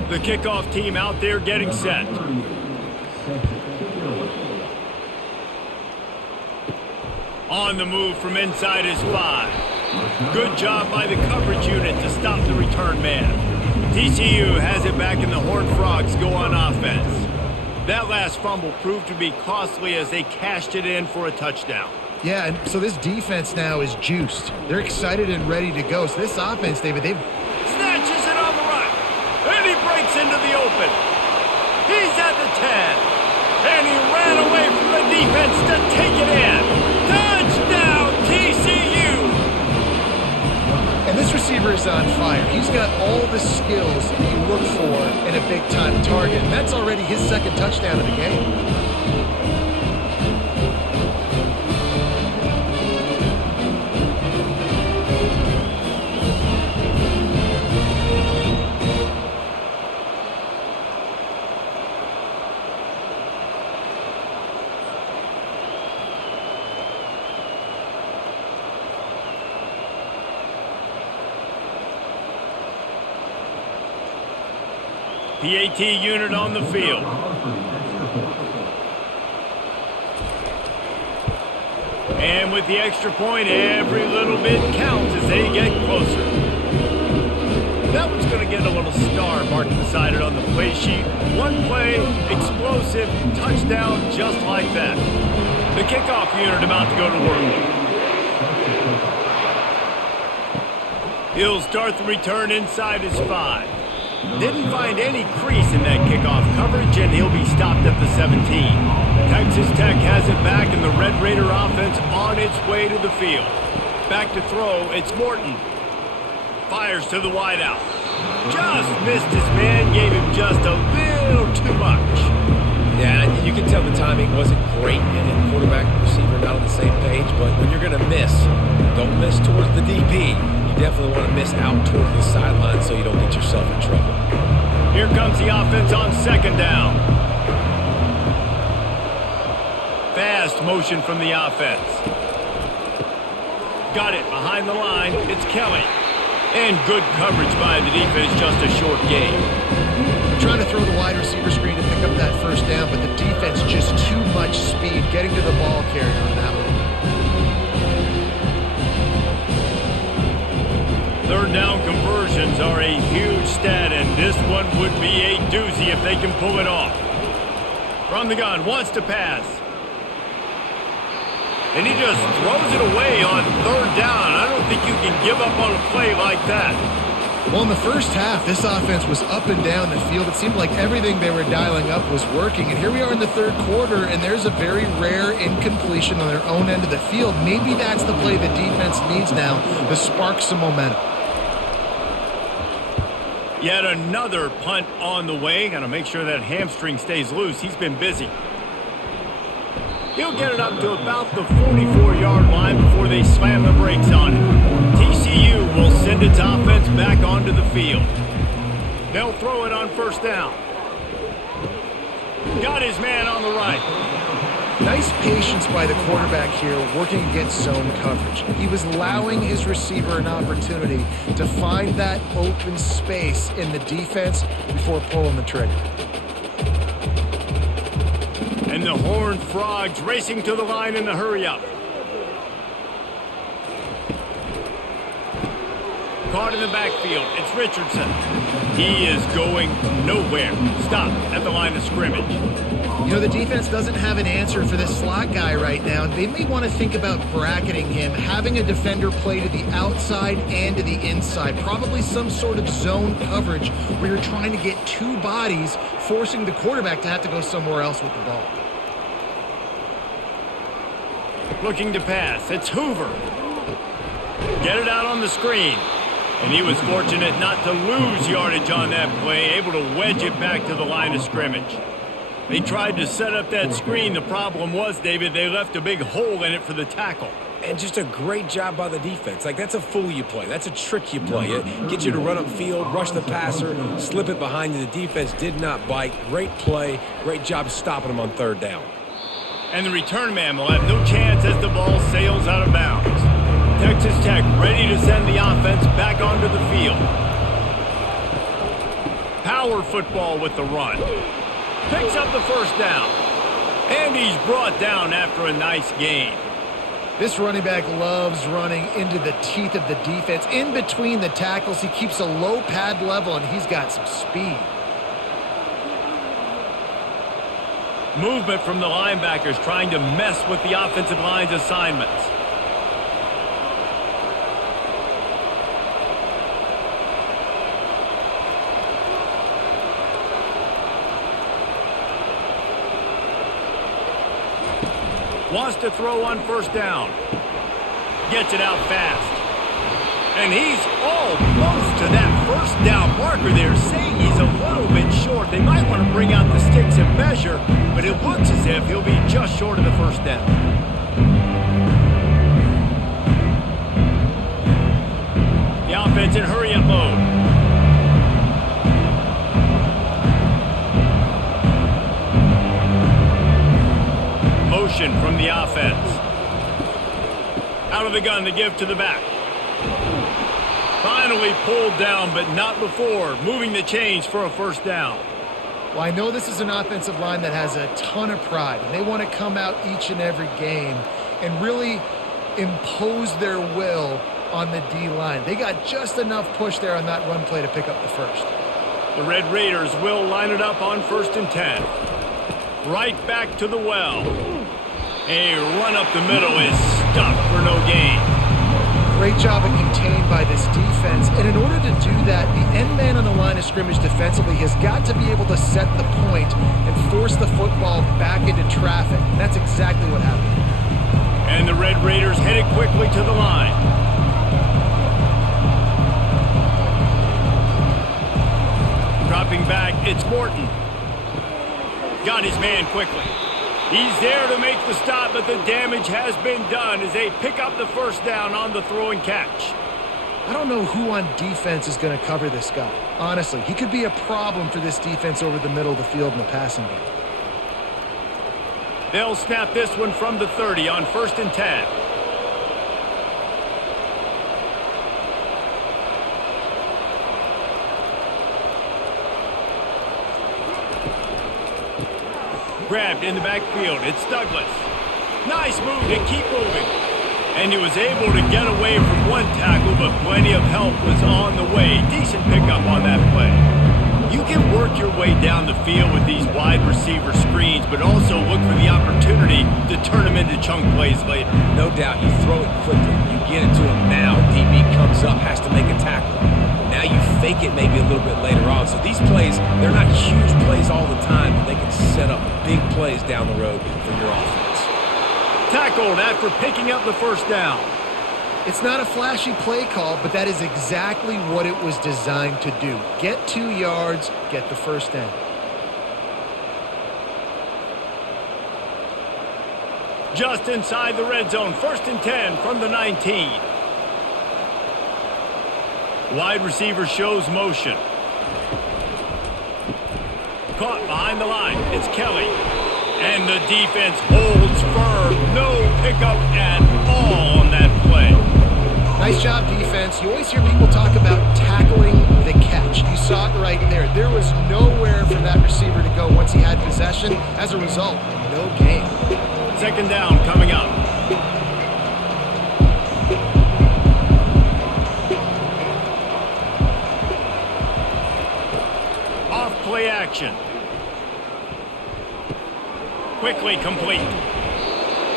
The kickoff team out there getting set. On the move from inside his 5. Good job by the coverage unit to stop the return man. TCU has it back and the Horned Frogs go on offense. That last fumble proved to be costly as they cashed it in for a touchdown. Yeah, and so this defense now is juiced. They're excited and ready to go. So this offense, David, they've... Snatches it on the right. And he breaks into the open. He's at the 10. And he ran away from the defense to take it in. Touchdown, TCU! And this receiver is on fire. He's got all the skills that you look for in a big-time target. And that's already his second touchdown of the game. PAT unit on the field. And with the extra point, every little bit counts as they get closer. That one's going to get a little star marked beside it on the play sheet. One play, explosive, touchdown, just like that. The kickoff unit about to go to work. He'll start the return inside his 5. Didn't find any crease in that kickoff coverage, and he'll be stopped at the 17. Texas Tech has it back, and the Red Raider offense on its way to the field. Back to throw, it's Morton. Fires to the wideout. Just missed his man, gave him just a little too much. Yeah, you can tell the timing wasn't great, and quarterback and receiver not on the same page, but when you're going to miss, don't miss towards the DP. Definitely want to miss out towards the sideline so you don't get yourself in trouble. Here comes the offense on second down. Fast motion from the offense. Got it behind the line. It's Kelly. And good coverage by the defense, just a short gain. Trying to throw the wide receiver screen to pick up that first down, but the defense just too much speed getting to the ball carrier on that one. Third down conversions are a huge stat, and this one would be a doozy if they can pull it off. From the gun, wants to pass. And he just throws it away on third down. I don't think you can give up on a play like that. Well, in the first half, this offense was up and down the field. It seemed like everything they were dialing up was working. And here we are in the third quarter, and there's a very rare incompletion on their own end of the field. Maybe that's the play the defense needs now to spark some momentum. Yet another punt on the way. Got to make sure that hamstring stays loose. He's been busy. He'll get it up to about the 44-yard line before they slam the brakes on it. TCU will send its offense back onto the field. They'll throw it on first down. Got his man on the right. Nice patience by the quarterback here working against zone coverage. He was allowing his receiver an opportunity to find that open space in the defense before pulling the trigger. And the Horned Frogs racing to the line in the hurry-up. Caught in the backfield. It's Richardson. He is going nowhere. Stopped at the line of scrimmage. You know, the defense doesn't have an answer for this slot guy right now. They may want to think about bracketing him, having a defender play to the outside and to the inside. Probably some sort of zone coverage where you're trying to get two bodies, forcing the quarterback to have to go somewhere else with the ball. Looking to pass. It's Hoover. Get it out on the screen. And he was fortunate not to lose yardage on that play, able to wedge it back to the line of scrimmage. They tried to set up that screen. The problem was, David, they left a big hole in it for the tackle. And just a great job by the defense. Like, that's a fool you play. That's a trick you play. It gets you to run upfield, rush the passer, slip it behind you. The defense did not bite. Great play. Great job stopping them on third down. And the return man will have no chance as the ball sails out of bounds. Texas Tech ready to send the offense back onto the field. Power football with the run. Picks up the first down. And he's brought down after a nice gain. This running back loves running into the teeth of the defense. In between the tackles, he keeps a low pad level, and he's got some speed. Movement from the linebackers trying to mess with the offensive line's assignments. Wants to throw on first down. Gets it out fast. And he's almost to that first down marker there, saying he's a little bit short. They might want to bring out the sticks and measure, but it looks as if he'll be just short of the first down. The offense in hurry-up mode. Motion from the offense. Out of the gun to give to the back. Finally pulled down, but not before moving the chains for a first down. Well, I know this is an offensive line that has a ton of pride, and they want to come out each and every game and really impose their will on the D-line. They got just enough push there on that run play to pick up the first. The Red Raiders will line it up on 1st and 10. Right back to the well. A run up the middle is stuffed for no gain. Great job of contained by this defense. And in order to do that, the end man on the line of scrimmage defensively has got to be able to set the point and force the football back into traffic. And that's exactly what happened. And the Red Raiders headed quickly to the line. Dropping back, it's Morton. Got his man quickly. He's there to make the stop, but the damage has been done as they pick up the first down on the throw and catch. I don't know who on defense is going to cover this guy. Honestly, he could be a problem for this defense over the middle of the field in the passing game. They'll snap this one from the 30 on 1st and 10. Grabbed in the backfield. It's Douglas. Nice move to keep moving. And he was able to get away from one tackle, but plenty of help was on the way. Decent pickup on that play. You can work your way down the field with these wide receiver screens, but also look for the opportunity to turn them into chunk plays later. No doubt, you throw it quickly. You get it to him now. DB comes up, has to make a tackle. Now you fake it maybe a little bit later on. So these plays, they're not huge plays all the time, but they can set up big plays down the road for your offense. Tackled after picking up the first down. It's not a flashy play call, but that is exactly what it was designed to do. Get 2 yards, get the first down. Just inside the red zone, 1st and 10 from the 19. Wide receiver shows motion. Caught behind the line. It's Kelly. And the defense holds firm. No pickup at all on that play. Nice job, defense. You always hear people talk about tackling the catch. You saw it right there. There was nowhere for that receiver to go once he had possession. As a result, no gain. Second down coming up. Off play action. Quickly complete.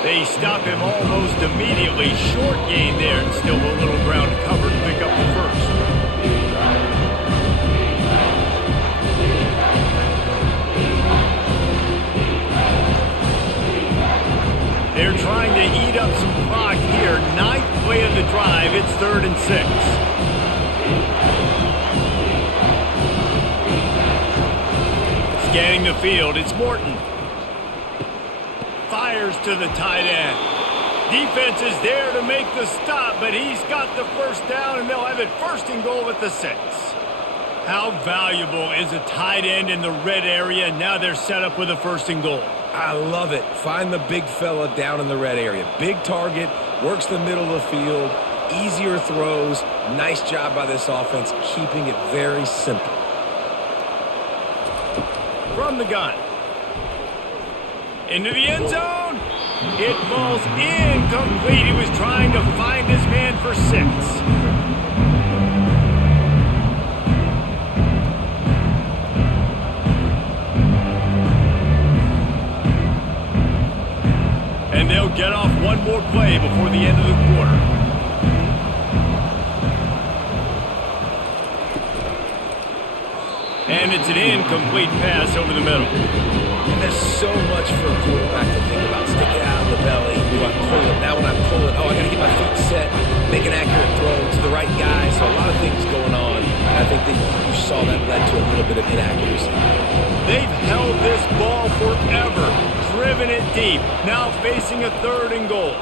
They stop him almost immediately. Short gain there, and still a little ground to cover to pick up the first. They're trying to eat up some clock here. Ninth play of the drive. It's 3rd and 6. Scanning the field, it's Morton. Fires to the tight end. Defense is there to make the stop, but he's got the first down, and they'll have it 1st and goal at the 6. How valuable is a tight end in the red area? Now they're set up with a 1st and goal. I love it. Find the big fella down in the red area. Big target, works the middle of the field, easier throws. Nice job by this offense, keeping it very simple. From the gun. Into the end zone. It falls incomplete. He was trying to find his man for 6. And they'll get off one more play before the end of the quarter. And it's an incomplete pass over the middle. And there's so much for a quarterback to think about. Stick it out of the belly. Do I pull it? Now when I pull it, I got to get my feet set, make an accurate throw to the right guy. So a lot of things going on. I think that you saw that led to a little bit of inaccuracy. They've held this ball forever, driven it deep, now facing a 3rd and goal.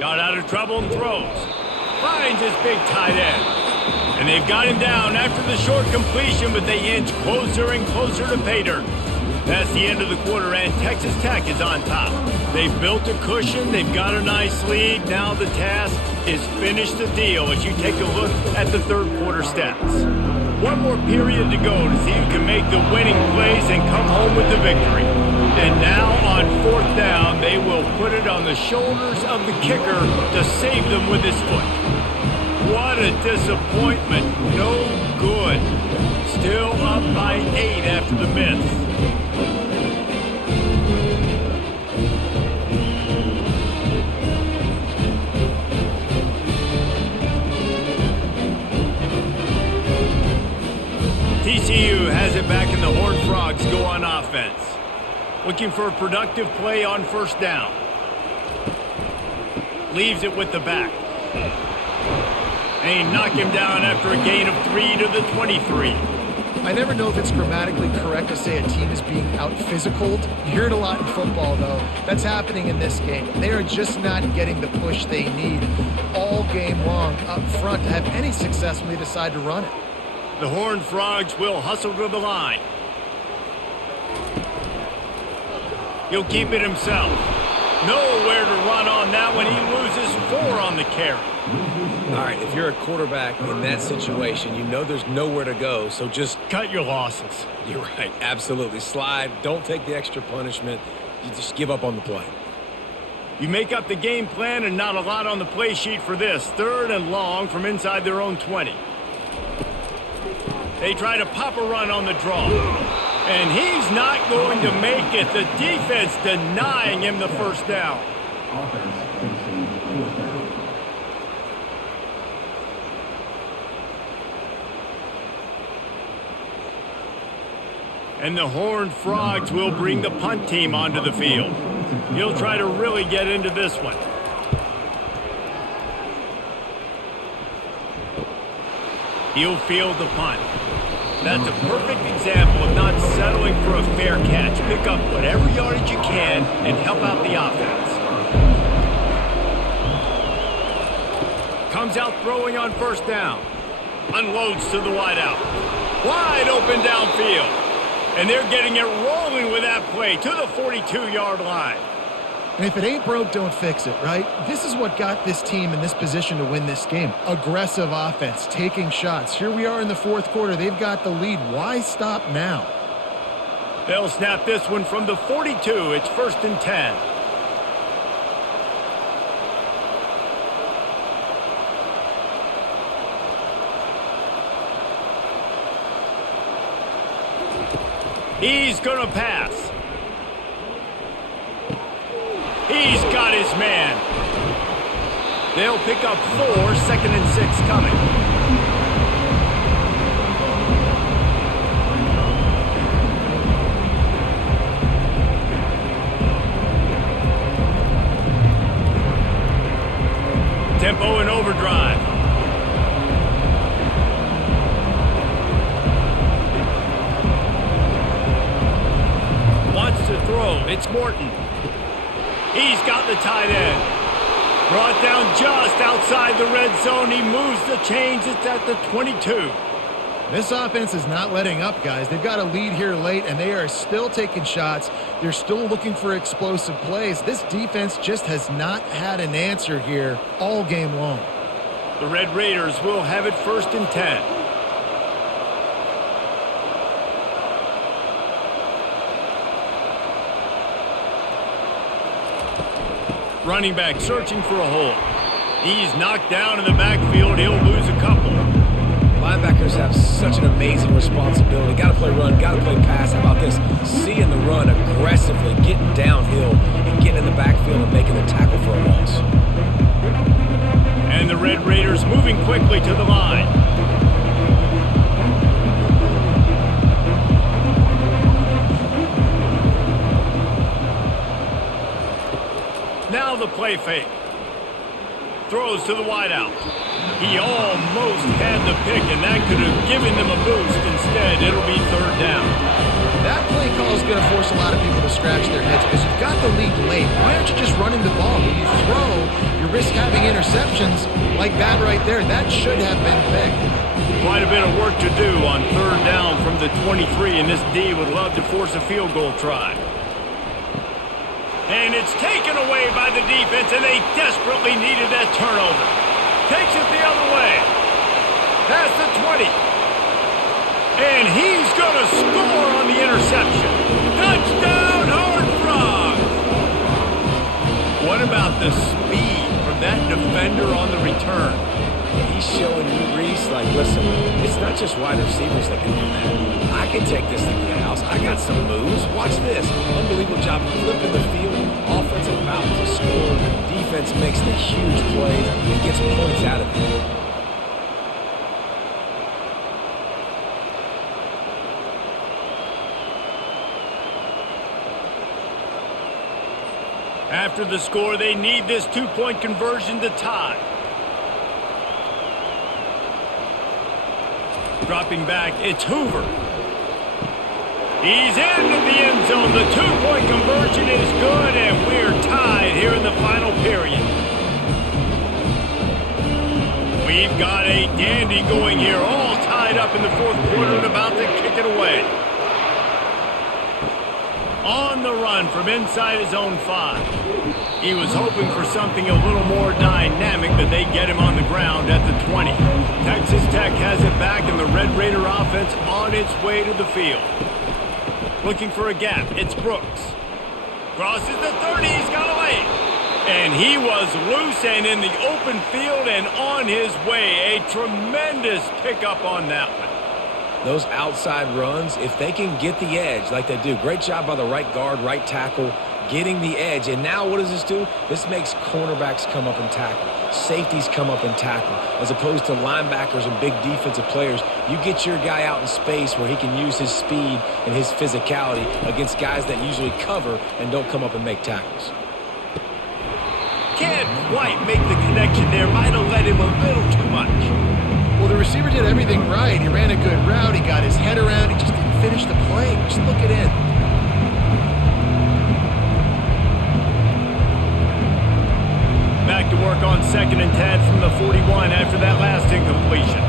Got out of trouble and throws. Finds his big tight end. And they've got him down after the short completion, but they inch closer and closer to pay dirt. That's the end of the quarter, and Texas Tech is on top. They've built a cushion. They've got a nice lead. Now the task is finish the deal as you take a look at the 3rd quarter stats. One more period to go to see who can make the winning plays and come home with the victory. And now on 4th down, they will put it on the shoulders of the kicker to save them with his foot. What a disappointment. No good. Still up by 8 after the miss. TCU has it back, and the Horned Frogs go on offense. Looking for a productive play on 1st down. Leaves it with the back. They knock him down after a gain of 3 to the 23. I never know if it's grammatically correct to say a team is being out-physicaled. You hear it a lot in football, though. That's happening in this game. They are just not getting the push they need all game long up front to have any success when they decide to run it. The Horned Frogs will hustle to the line. He'll keep it himself. Nowhere to run on that one. He loses 4 on the carry. All right, if you're a quarterback in that situation, you know there's nowhere to go, so just cut your losses. You're right, absolutely. Slide, don't take the extra punishment. You just give up on the play. You make up the game plan, and not a lot on the play sheet for this. 3rd and long from inside their own 20. They try to pop a run on the draw. And he's not going to make it. The defense denying him the 1st down. And the Horned Frogs will bring the punt team onto the field. He'll try to really get into this one. He'll field the punt. That's a perfect example of not settling for a fair catch. Pick up whatever yardage you can and help out the offense. Comes out throwing on 1st down. Unloads to the wideout. Wide open downfield. And they're getting it rolling with that play to the 42-yard line. And if it ain't broke, don't fix it, right? This is what got this team in this position to win this game. Aggressive offense, taking shots. Here we are in the fourth quarter. They've got the lead. Why stop now? They'll snap this one from the 42. It's 1st and 10. He's going to pass. He's got his man. They'll pick up 4, 2nd and 6 coming. Tempo and overdrive. Wants to throw. It's Morton. He's got the tight end. Brought down just outside the red zone. He moves the chains. It's at the 22. This offense is not letting up, guys. They've got a lead here late, and they are still taking shots. They're still looking for explosive plays. This defense just has not had an answer here all game long. The Red Raiders will have it 1st and 10. Running back searching for a hole. He's knocked down in the backfield. He'll lose a couple. Linebackers have such an amazing responsibility. Got to play run, got to play pass. How about this? Seeing the run aggressively, getting downhill, and getting in the backfield and making the tackle for a loss. And the Red Raiders moving quickly to the line. Now the play fake. Throws to the wideout. He almost had the pick, and that could have given them a boost. Instead, it'll be 3rd down. That play call is going to force a lot of people to scratch their heads because you've got the lead late. Why aren't you just running the ball? When you throw, you risk having interceptions like that right there. That should have been picked. Quite a bit of work to do on 3rd down from the 23, and this D would love to force a field goal try. And it's taken away by the defense, and they desperately needed that turnover. Takes it the other way. Past the 20. And he's going to score on the interception. Touchdown, Horned Frogs! What about the speed from that defender on the return? And he's showing you, Reese, like, listen, it's not just wide receivers that can do that. I can take this thing to the house. I got some moves. Watch this. Unbelievable job flipping the field. Offensive about to score. Defense makes the huge plays and gets points out of it. After the score, they need this 2-point conversion to tie. Dropping back, it's Hoover. He's into the end zone. The 2-point conversion is good, and we're tied here in the final period. We've got a dandy going here, all tied up in the fourth quarter and about to kick it away. On the run from inside his own 5. He was hoping for something a little more dynamic, but they get him on the ground at the 20. Texas Tech has it back, and the Red Raider offense on its way to the field. Looking for a gap. It's Brooks. Crosses the 30. He's got a lane. And he was loose and in the open field and on his way. A tremendous pickup on that one. Those outside runs, if they can get the edge like they do, great job by the right guard, right tackle, getting the edge. And now what does this do? This makes cornerbacks come up and tackle. Safeties come up and tackle. As opposed to linebackers and big defensive players, you get your guy out in space where he can use his speed and his physicality against guys that usually cover and don't come up and make tackles. Can't quite make the connection there. Might have let him a little too much. Well, the receiver did everything right. He ran a good route. He got his head around. He just didn't finish the play. Just look it in. Back to work on 2nd and 10 from the 41 after that last incompletion.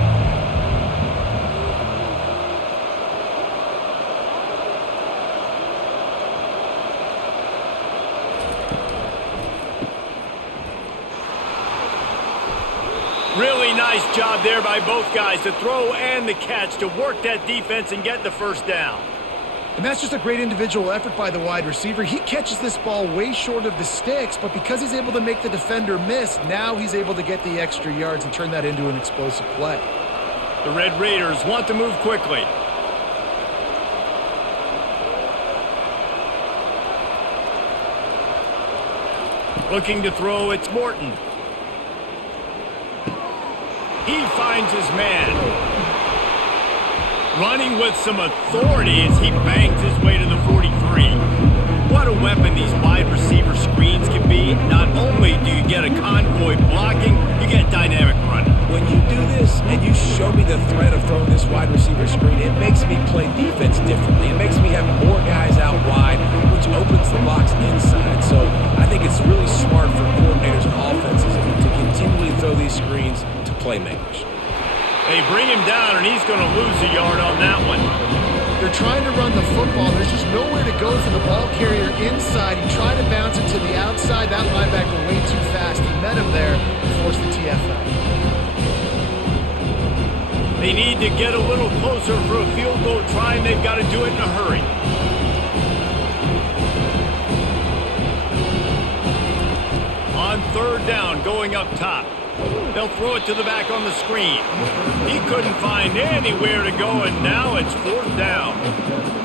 Nice job there by both guys, the throw and the catch, to work that defense and get the first down. And that's just a great individual effort by the wide receiver. He catches this ball way short of the sticks, but because he's able to make the defender miss, now he's able to get the extra yards and turn that into an explosive play. The Red Raiders want to move quickly. Looking to throw, it's Morton. He finds his man. Running with some authority as he bangs his way to the 43. What a weapon these wide receiver screens can be. Not only do you get a convoy blocking, you get dynamic running. When you do this and you show me the threat of throwing this wide receiver screen, it makes me play defense differently. It makes me have more guys out wide, which opens the box inside. So I think it's really smart for coordinators and offenses to continually throw these screens to playmakers. They bring him down, and he's going to lose a yard on that one. They're trying to run the football. There's just nowhere to go for the ball carrier inside. He tried to bounce it to the outside. That linebacker way too fast. He met him there and forced the TFL. They need to get a little closer for a field goal try, and they've got to do it in a hurry. On third down, going up top. They'll throw it to the back on the screen. He couldn't find anywhere to go, and now it's fourth down.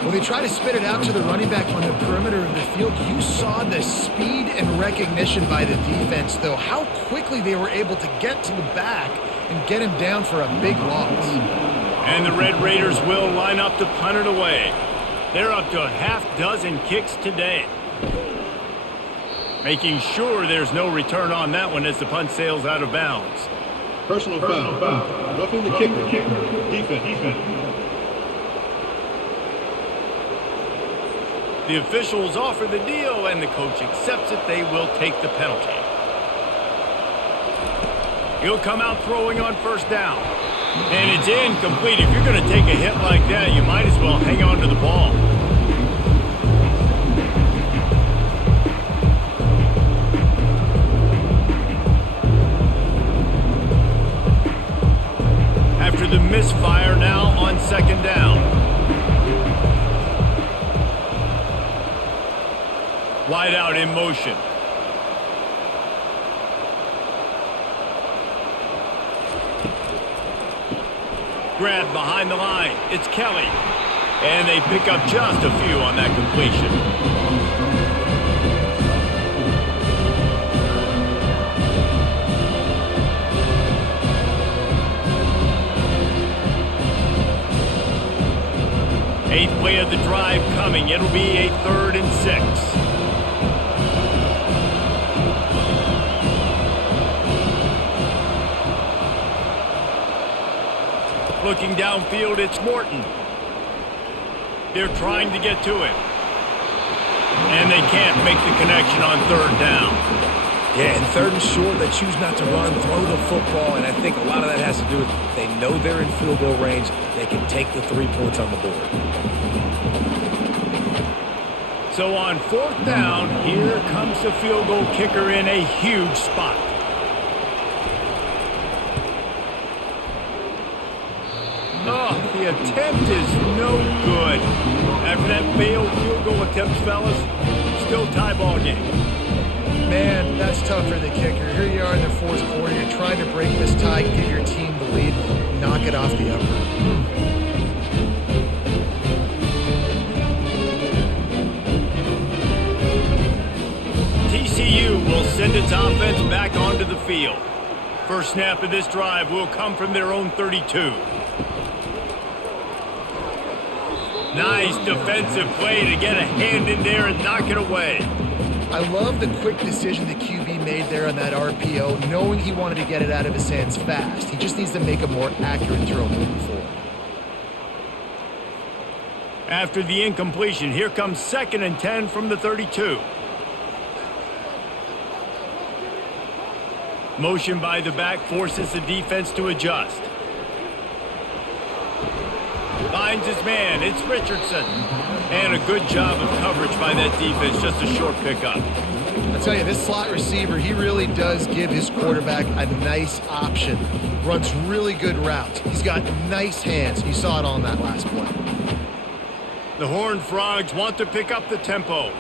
When they try to spit it out to the running back on the perimeter of the field, you saw the speed and recognition by the defense, though, how quickly they were able to get to the back and get him down for a big loss. And the Red Raiders will line up to punt it away. They're up to a half dozen kicks today. Making sure there's no return on that one as the punt sails out of bounds. Personal foul. Roughing the kicker. Defense. The officials offer the deal, and the coach accepts it. They will take the penalty. He'll come out throwing on first down. And it's incomplete. If you're going to take a hit like that, you might as well hang on to the ball. After the misfire, now on second down. Wide out in motion. Grabbed behind the line. It's Kelly. And they pick up just a few on that completion. Eighth play of the drive coming. It'll be a 3rd and 6. Looking downfield, it's Morton. They're trying to get to it. And they can't make the connection on 3rd down. Yeah, and 3rd and short, they choose not to run, throw the football, and I think a lot of that has to do with they know they're in field goal range. They can take the 3 points on the board. So on 4th down, here comes the field goal kicker in a huge spot. Oh, the attempt is no good. After that failed field goal attempt, fellas, still tie ball game. Man, that's tough for the kicker. Here you are in the 4th quarter. You're trying to break this tie, give your team the lead, knock it off the upper. TCU will send its offense back onto the field. First snap of this drive will come from their own 32. Nice defensive play to get a hand in there and knock it away. I love the quick decision the QB made there on that RPO, knowing he wanted to get it out of his hands fast. He just needs to make a more accurate throw moving forward. After the incompletion, here comes 2nd and 10 from the 32. Motion by the back forces the defense to adjust. 5 finds his man. It's Richardson. And a good job of coverage by that defense. Just a short pickup. I'll tell you, this slot receiver, he really does give his quarterback a nice option. Runs really good routes. He's got nice hands. You saw it on that last play. The Horned Frogs want to pick up the tempo.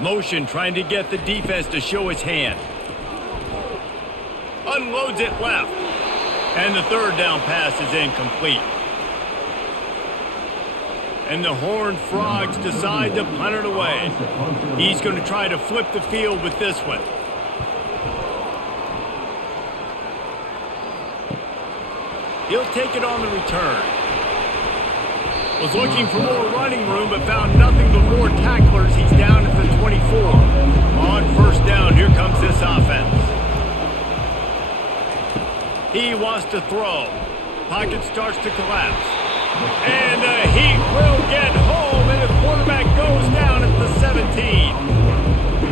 Motion trying to get the defense to show his hand. Unloads it left. And the third down pass is incomplete. And the Horned Frogs decide to punt it away. He's going to try to flip the field with this one. He'll take it on the return. Was looking for more running room, but found nothing but more tacklers. He's down at the 24. On first down, here comes this offense. He wants to throw. Pocket starts to collapse. And he will get home, and the quarterback goes down at the 17.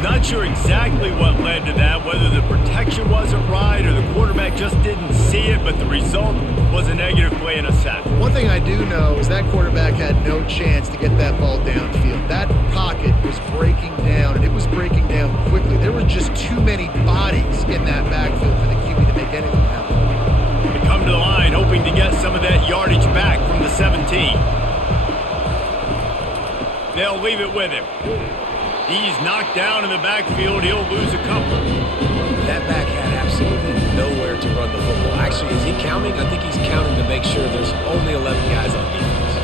Not sure exactly what led to that, whether the protection wasn't right or the quarterback just didn't see it, but the result was a negative play and a sack. One thing I do know is that quarterback had no chance to get that ball downfield. That pocket was breaking down, and it was breaking down quickly. There were just too many bodies in that backfield for the QB to make anything happen. They come to the line hoping to get some of that yardage back from the 17. They'll leave it with him. He's knocked down in the backfield. He'll lose a couple. That back had absolutely nowhere to run the football. Actually, is he counting? I think he's counting to make sure there's only 11 guys on defense.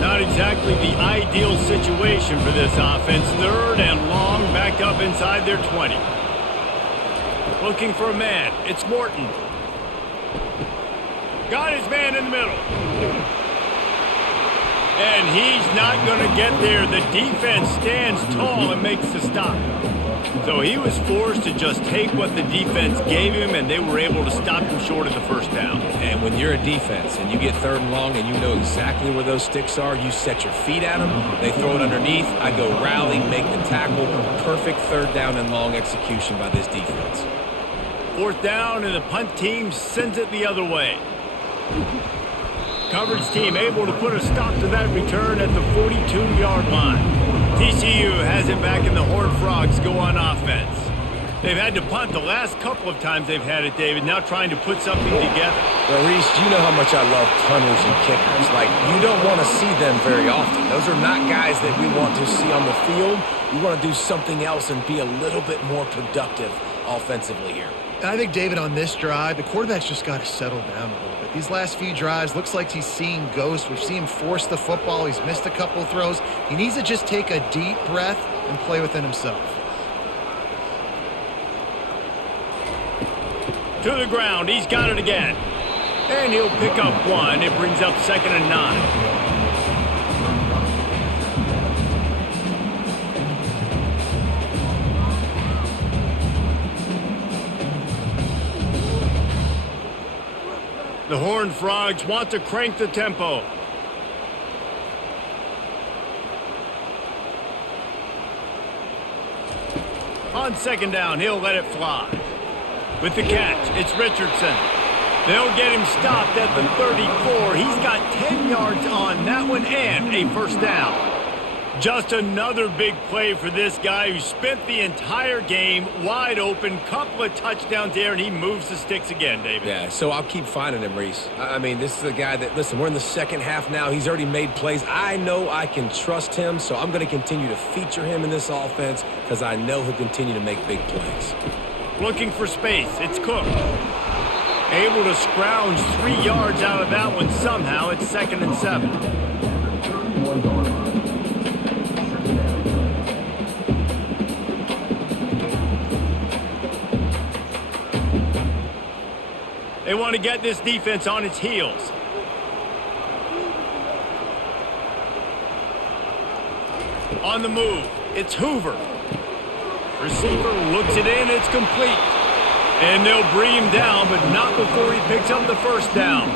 Not exactly the ideal situation for this offense. Third and long, back up inside their 20. Looking for a man. It's Morton. Got his man in the middle. And he's not going to get there. The defense stands tall and makes the stop. So he was forced to just take what the defense gave him, and they were able to stop him short of the first down. And when you're a defense and you get third and long and you know exactly where those sticks are, you set your feet at them, they throw it underneath, I go rally, make the tackle. Perfect third down and long execution by this defense. Fourth down, and the punt team sends it the other way. Coverage team able to put a stop to that return at the 42-yard line. TCU has it back, and the Horned Frogs go on offense. They've had to punt the last couple of times they've had it, David, now trying to put something together. Well, Reese, you know how much I love punters and kickers. Like, you don't want to see them very often. Those are not guys that we want to see on the field. We want to do something else and be a little bit more productive offensively here. I think, David, on this drive, the quarterback's just got to settle down a little bit. These last few drives, looks like he's seeing ghosts. We've seen him force the football. He's missed a couple of throws. He needs to just take a deep breath and play within himself. To the ground. He's got it again. And he'll pick up one. It brings up 2nd and 9. The Horned Frogs want to crank the tempo. On 2nd down, he'll let it fly. With the catch, it's Richardson. They'll get him stopped at the 34. He's got 10 yards on that one and a first down. Just another big play for this guy who spent the entire game wide open. Couple of touchdowns there, and he moves the sticks again, David. Yeah, so I'll keep finding him, Reese. I mean, this is a guy that, listen, we're in the second half now. He's already made plays. I know I can trust him, so I'm going to continue to feature him in this offense because I know he'll continue to make big plays. Looking for space. It's Cook. Able to scrounge 3 yards out of that one somehow. It's 2nd and 7. They want to get this defense on its heels. On the move, it's Hoover. Receiver looks it in, it's complete. And they'll bring him down, but not before he picks up the first down.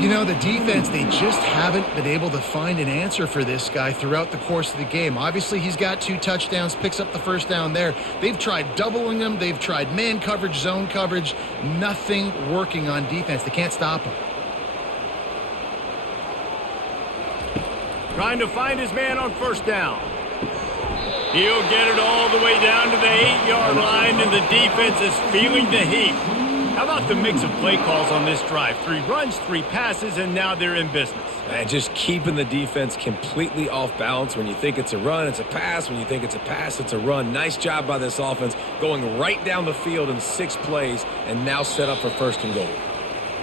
You know, the defense, they just haven't been able to find an answer for this guy throughout the course of the game. Obviously, he's got 2 touchdowns, picks up the first down there. They've tried doubling him. They've tried man coverage, zone coverage. Nothing working on defense. They can't stop him. Trying to find his man on first down. He'll get it all the way down to the 8-yard line, and the defense is feeling the heat. How about the mix of play calls on this drive? 3 runs, 3 passes, and now they're in business. And just keeping the defense completely off balance. When you think it's a run, it's a pass. When you think it's a pass, it's a run. Nice job by this offense going right down the field in 6 plays and now set up for first and goal.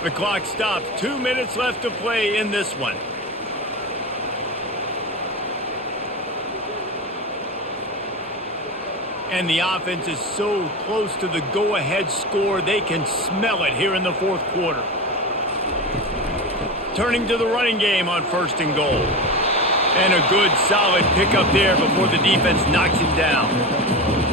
The clock stops. 2 minutes left to play in this one. And the offense is so close to the go-ahead score, they can smell it here in the 4th quarter. Turning to the running game on first and goal. And a good, solid pickup there before the defense knocks him down.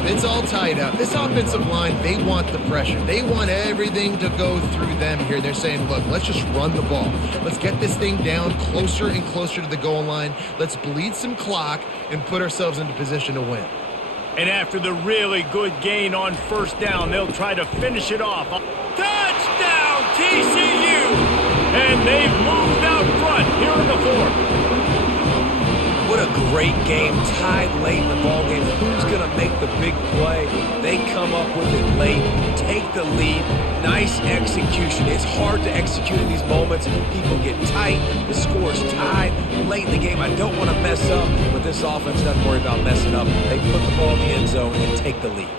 It's all tied up. This offensive line, they want the pressure. They want everything to go through them here. They're saying, look, let's just run the ball. Let's get this thing down closer and closer to the goal line. Let's bleed some clock and put ourselves into position to win. And after the really good gain on first down, they'll try to finish it off. Touchdown, TCU! And they've moved out front here in the 4th. What a great game, tied late in the ballgame. Who's going to make the big play? They come up with it late, take the lead. Nice execution. It's hard to execute in these moments. People get tight. The score is tied late in the game. I don't want to mess up, but this offense doesn't worry about messing up. They put the ball in the end zone and take the lead.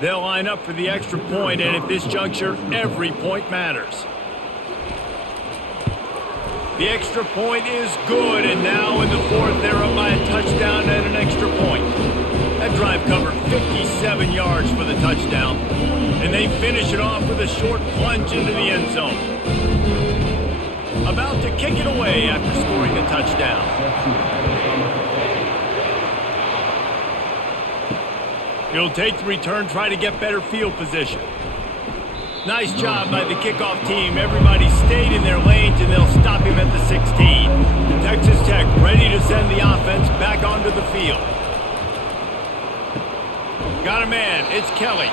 They'll line up for the extra point, and at this juncture, every point matters. The extra point is good, and now in the 4th, they're up by a touchdown and an extra point. That drive covered 57 yards for the touchdown, and they finish it off with a short plunge into the end zone. About to kick it away after scoring a touchdown. He'll take the return, try to get better field position. Nice job by the kickoff team. Everybody stayed in their lanes, and they'll stop him at the 16. Texas Tech ready to send the offense back onto the field. Got a man. It's Kelly.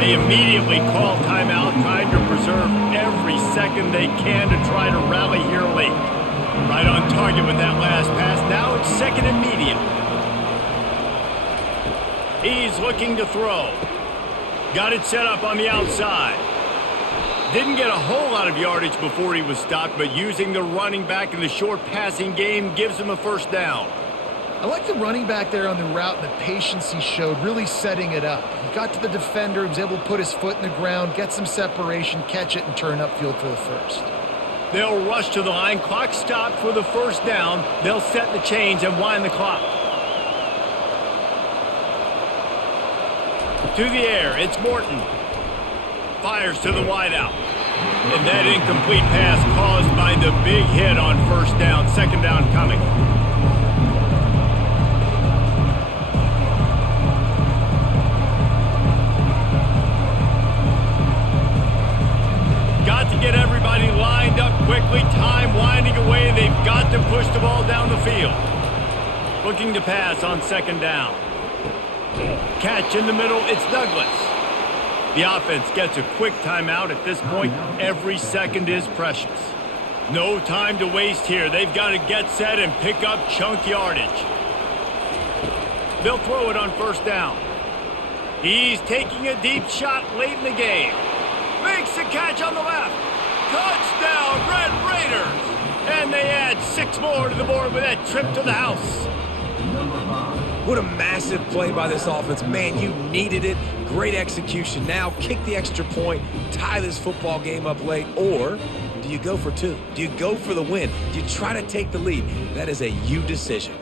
They immediately call timeout, trying to preserve every second they can to try to rally here late. Right on target with that last pass. Now it's 2nd and medium. He's looking to throw. Got it set up on the outside. Didn't get a whole lot of yardage before he was stopped, but using the running back in the short passing game gives him a first down. I like the running back there on the route and the patience he showed, really setting it up. He got to the defender, he was able to put his foot in the ground, get some separation, catch it, and turn upfield for the first. They'll rush to the line. Clock stopped for the first down. They'll set the chains and wind the clock. To the air, it's Morton. Fires to the wideout. And that incomplete pass caused by the big hit on first down. 2nd down coming. Got to get everybody lined up quickly. Time winding away. They've got to push the ball down the field. Looking to pass on 2nd down. Catch in the middle, it's Douglas. The offense gets a quick timeout. At this point, every second is precious. No time to waste here. They've got to get set and pick up chunk yardage. They'll throw it on first down. He's taking a deep shot late in the game. Makes the catch on the left. Touchdown, Red Raiders! And they add 6 more to the board with that trip to the house. What a massive play by this offense. Man, you needed it. Great execution. Now kick the extra point, tie this football game up late, or do you go for 2? Do you go for the win? Do you try to take the lead? That is a you decision.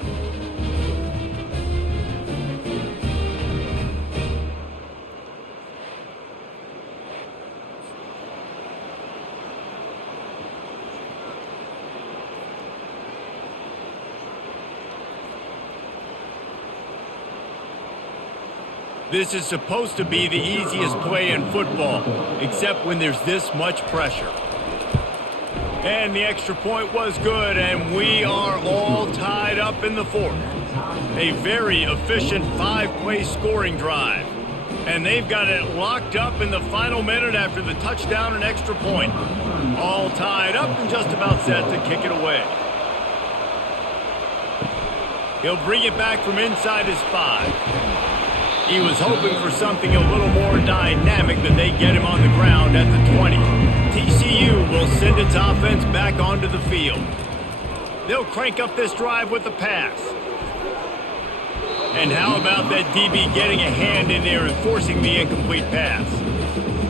This is supposed to be the easiest play in football, except when there's this much pressure. And the extra point was good, and we are all tied up in the fourth. A very efficient 5-play scoring drive. And they've got it locked up in the final minute after the touchdown and extra point. All tied up and just about set to kick it away. He'll bring it back from inside his 5. He was hoping for something a little more dynamic than they get him on the ground at the 20. TCU will send its offense back onto the field. They'll crank up this drive with the pass. And how about that DB getting a hand in there and forcing the incomplete pass?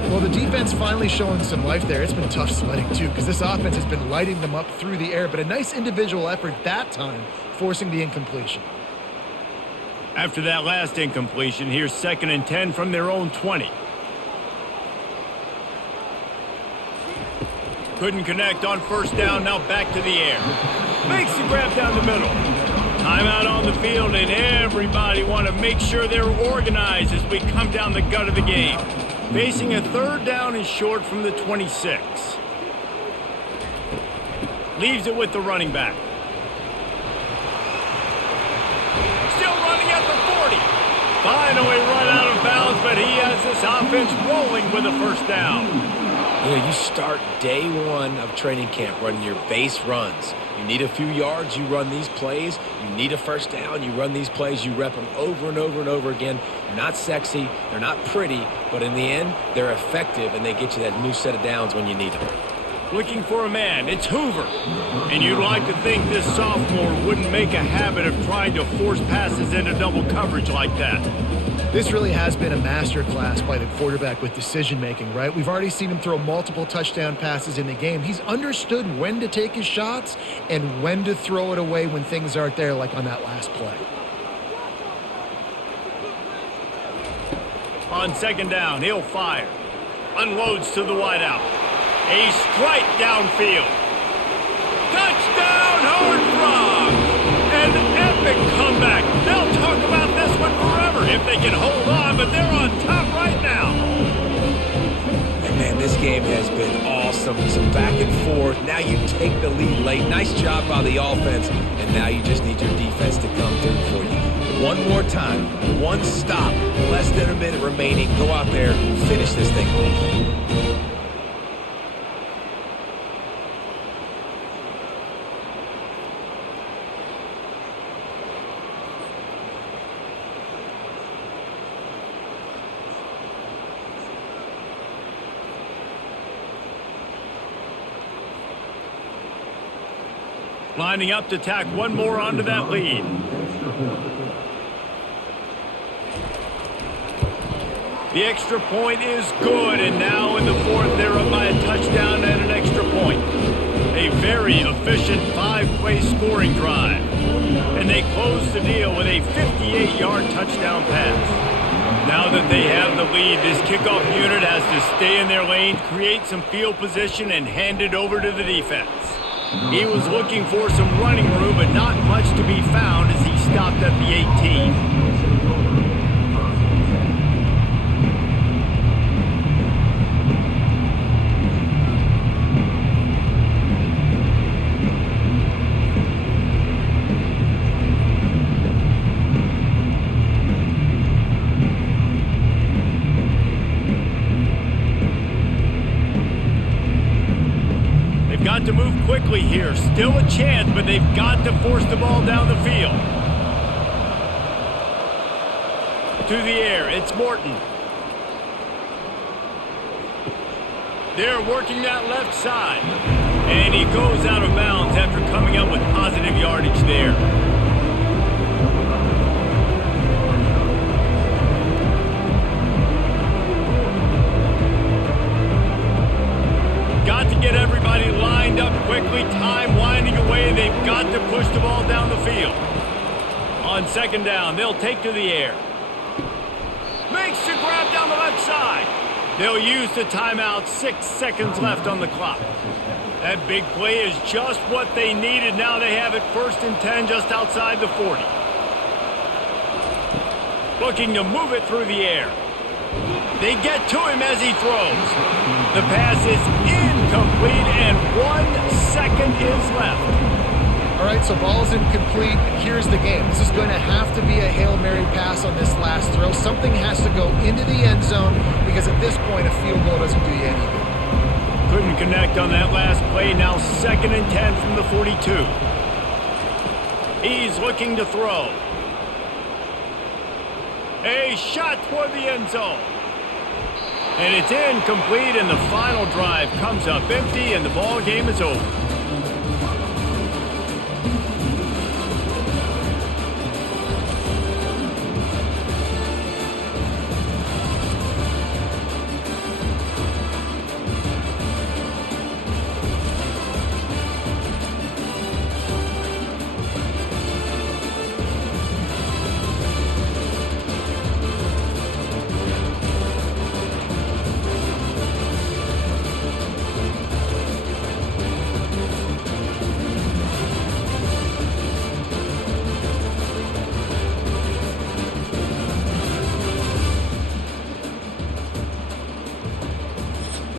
Well, the defense finally showing some life there. It's been tough sledding, too, because this offense has been lighting them up through the air, but a nice individual effort that time, forcing the incompletion. After that last incompletion, here's 2nd and 10 from their own 20. Couldn't connect on first down, now back to the air. Makes the grab down the middle. Timeout on the field, and everybody want to make sure they're organized as we come down the gut of the game. Facing a 3rd down and short from the 26. Leaves it with the running back. Still running at the 40. Finally run out of bounds, but he has this offense rolling with a first down. You know, you start day one of training camp running your base runs. You need a few yards, you run these plays. You need a first down, you run these plays. You rep them over and over and over again. They're not sexy, they're not pretty, but in the end, they're effective, and they get you that new set of downs when you need them. Looking for a man, it's Hoover. And you'd like to think this sophomore wouldn't make a habit of trying to force passes into double coverage like that. This really has been a masterclass by the quarterback with decision-making, right? We've already seen him throw multiple touchdown passes in the game. He's understood when to take his shots and when to throw it away when things aren't there, like on that last play. On 2nd down, he'll fire. Unloads to the wideout. A strike downfield. Touchdown, Horned Frogs! An epic comeback. They'll talk about this one forever if they can hold on, but they're on top right now. And man, this game has been awesome. Some back and forth. Now you take the lead late. Nice job by the offense. And now you just need your defense to come through for you. One more time. One stop. Less than a minute remaining. Go out there and finish this thing off. Lining up to tack one more onto that lead. The extra point is good, and now in the fourth, they're up by a touchdown and an extra point. A very efficient 5-play scoring drive. And they close the deal with a 58-yard touchdown pass. Now that they have the lead, this kickoff unit has to stay in their lane, create some field position, and hand it over to the defense. He was looking for some running room, but not much to be found as he stopped at the 18. Got to move quickly here. Still a chance, but they've got to force the ball down the field. To the air, it's Morton. They're working that left side. And he goes out of bounds after coming up with positive yardage there. Got to get everybody lined up quickly. Time winding away. They've got to push the ball down the field. On 2nd down, they'll take to the air. Makes the grab down the left side. They'll use the timeout. 6 seconds left on the clock. That big play is just what they needed. Now they have it 1st and 10 just outside the 40. Looking to move it through the air. They get to him as he throws. The pass is incomplete, and 1 second is left. All right, so ball's incomplete. Here's the game. This is going to have to be a Hail Mary pass on this last throw. Something has to go into the end zone because at this point, a field goal doesn't do you any good. Couldn't connect on that last play. Now 2nd and 10 from the 42. He's looking to throw. A shot toward the end zone. And it's incomplete, and the final drive comes up empty, and the ball game is over.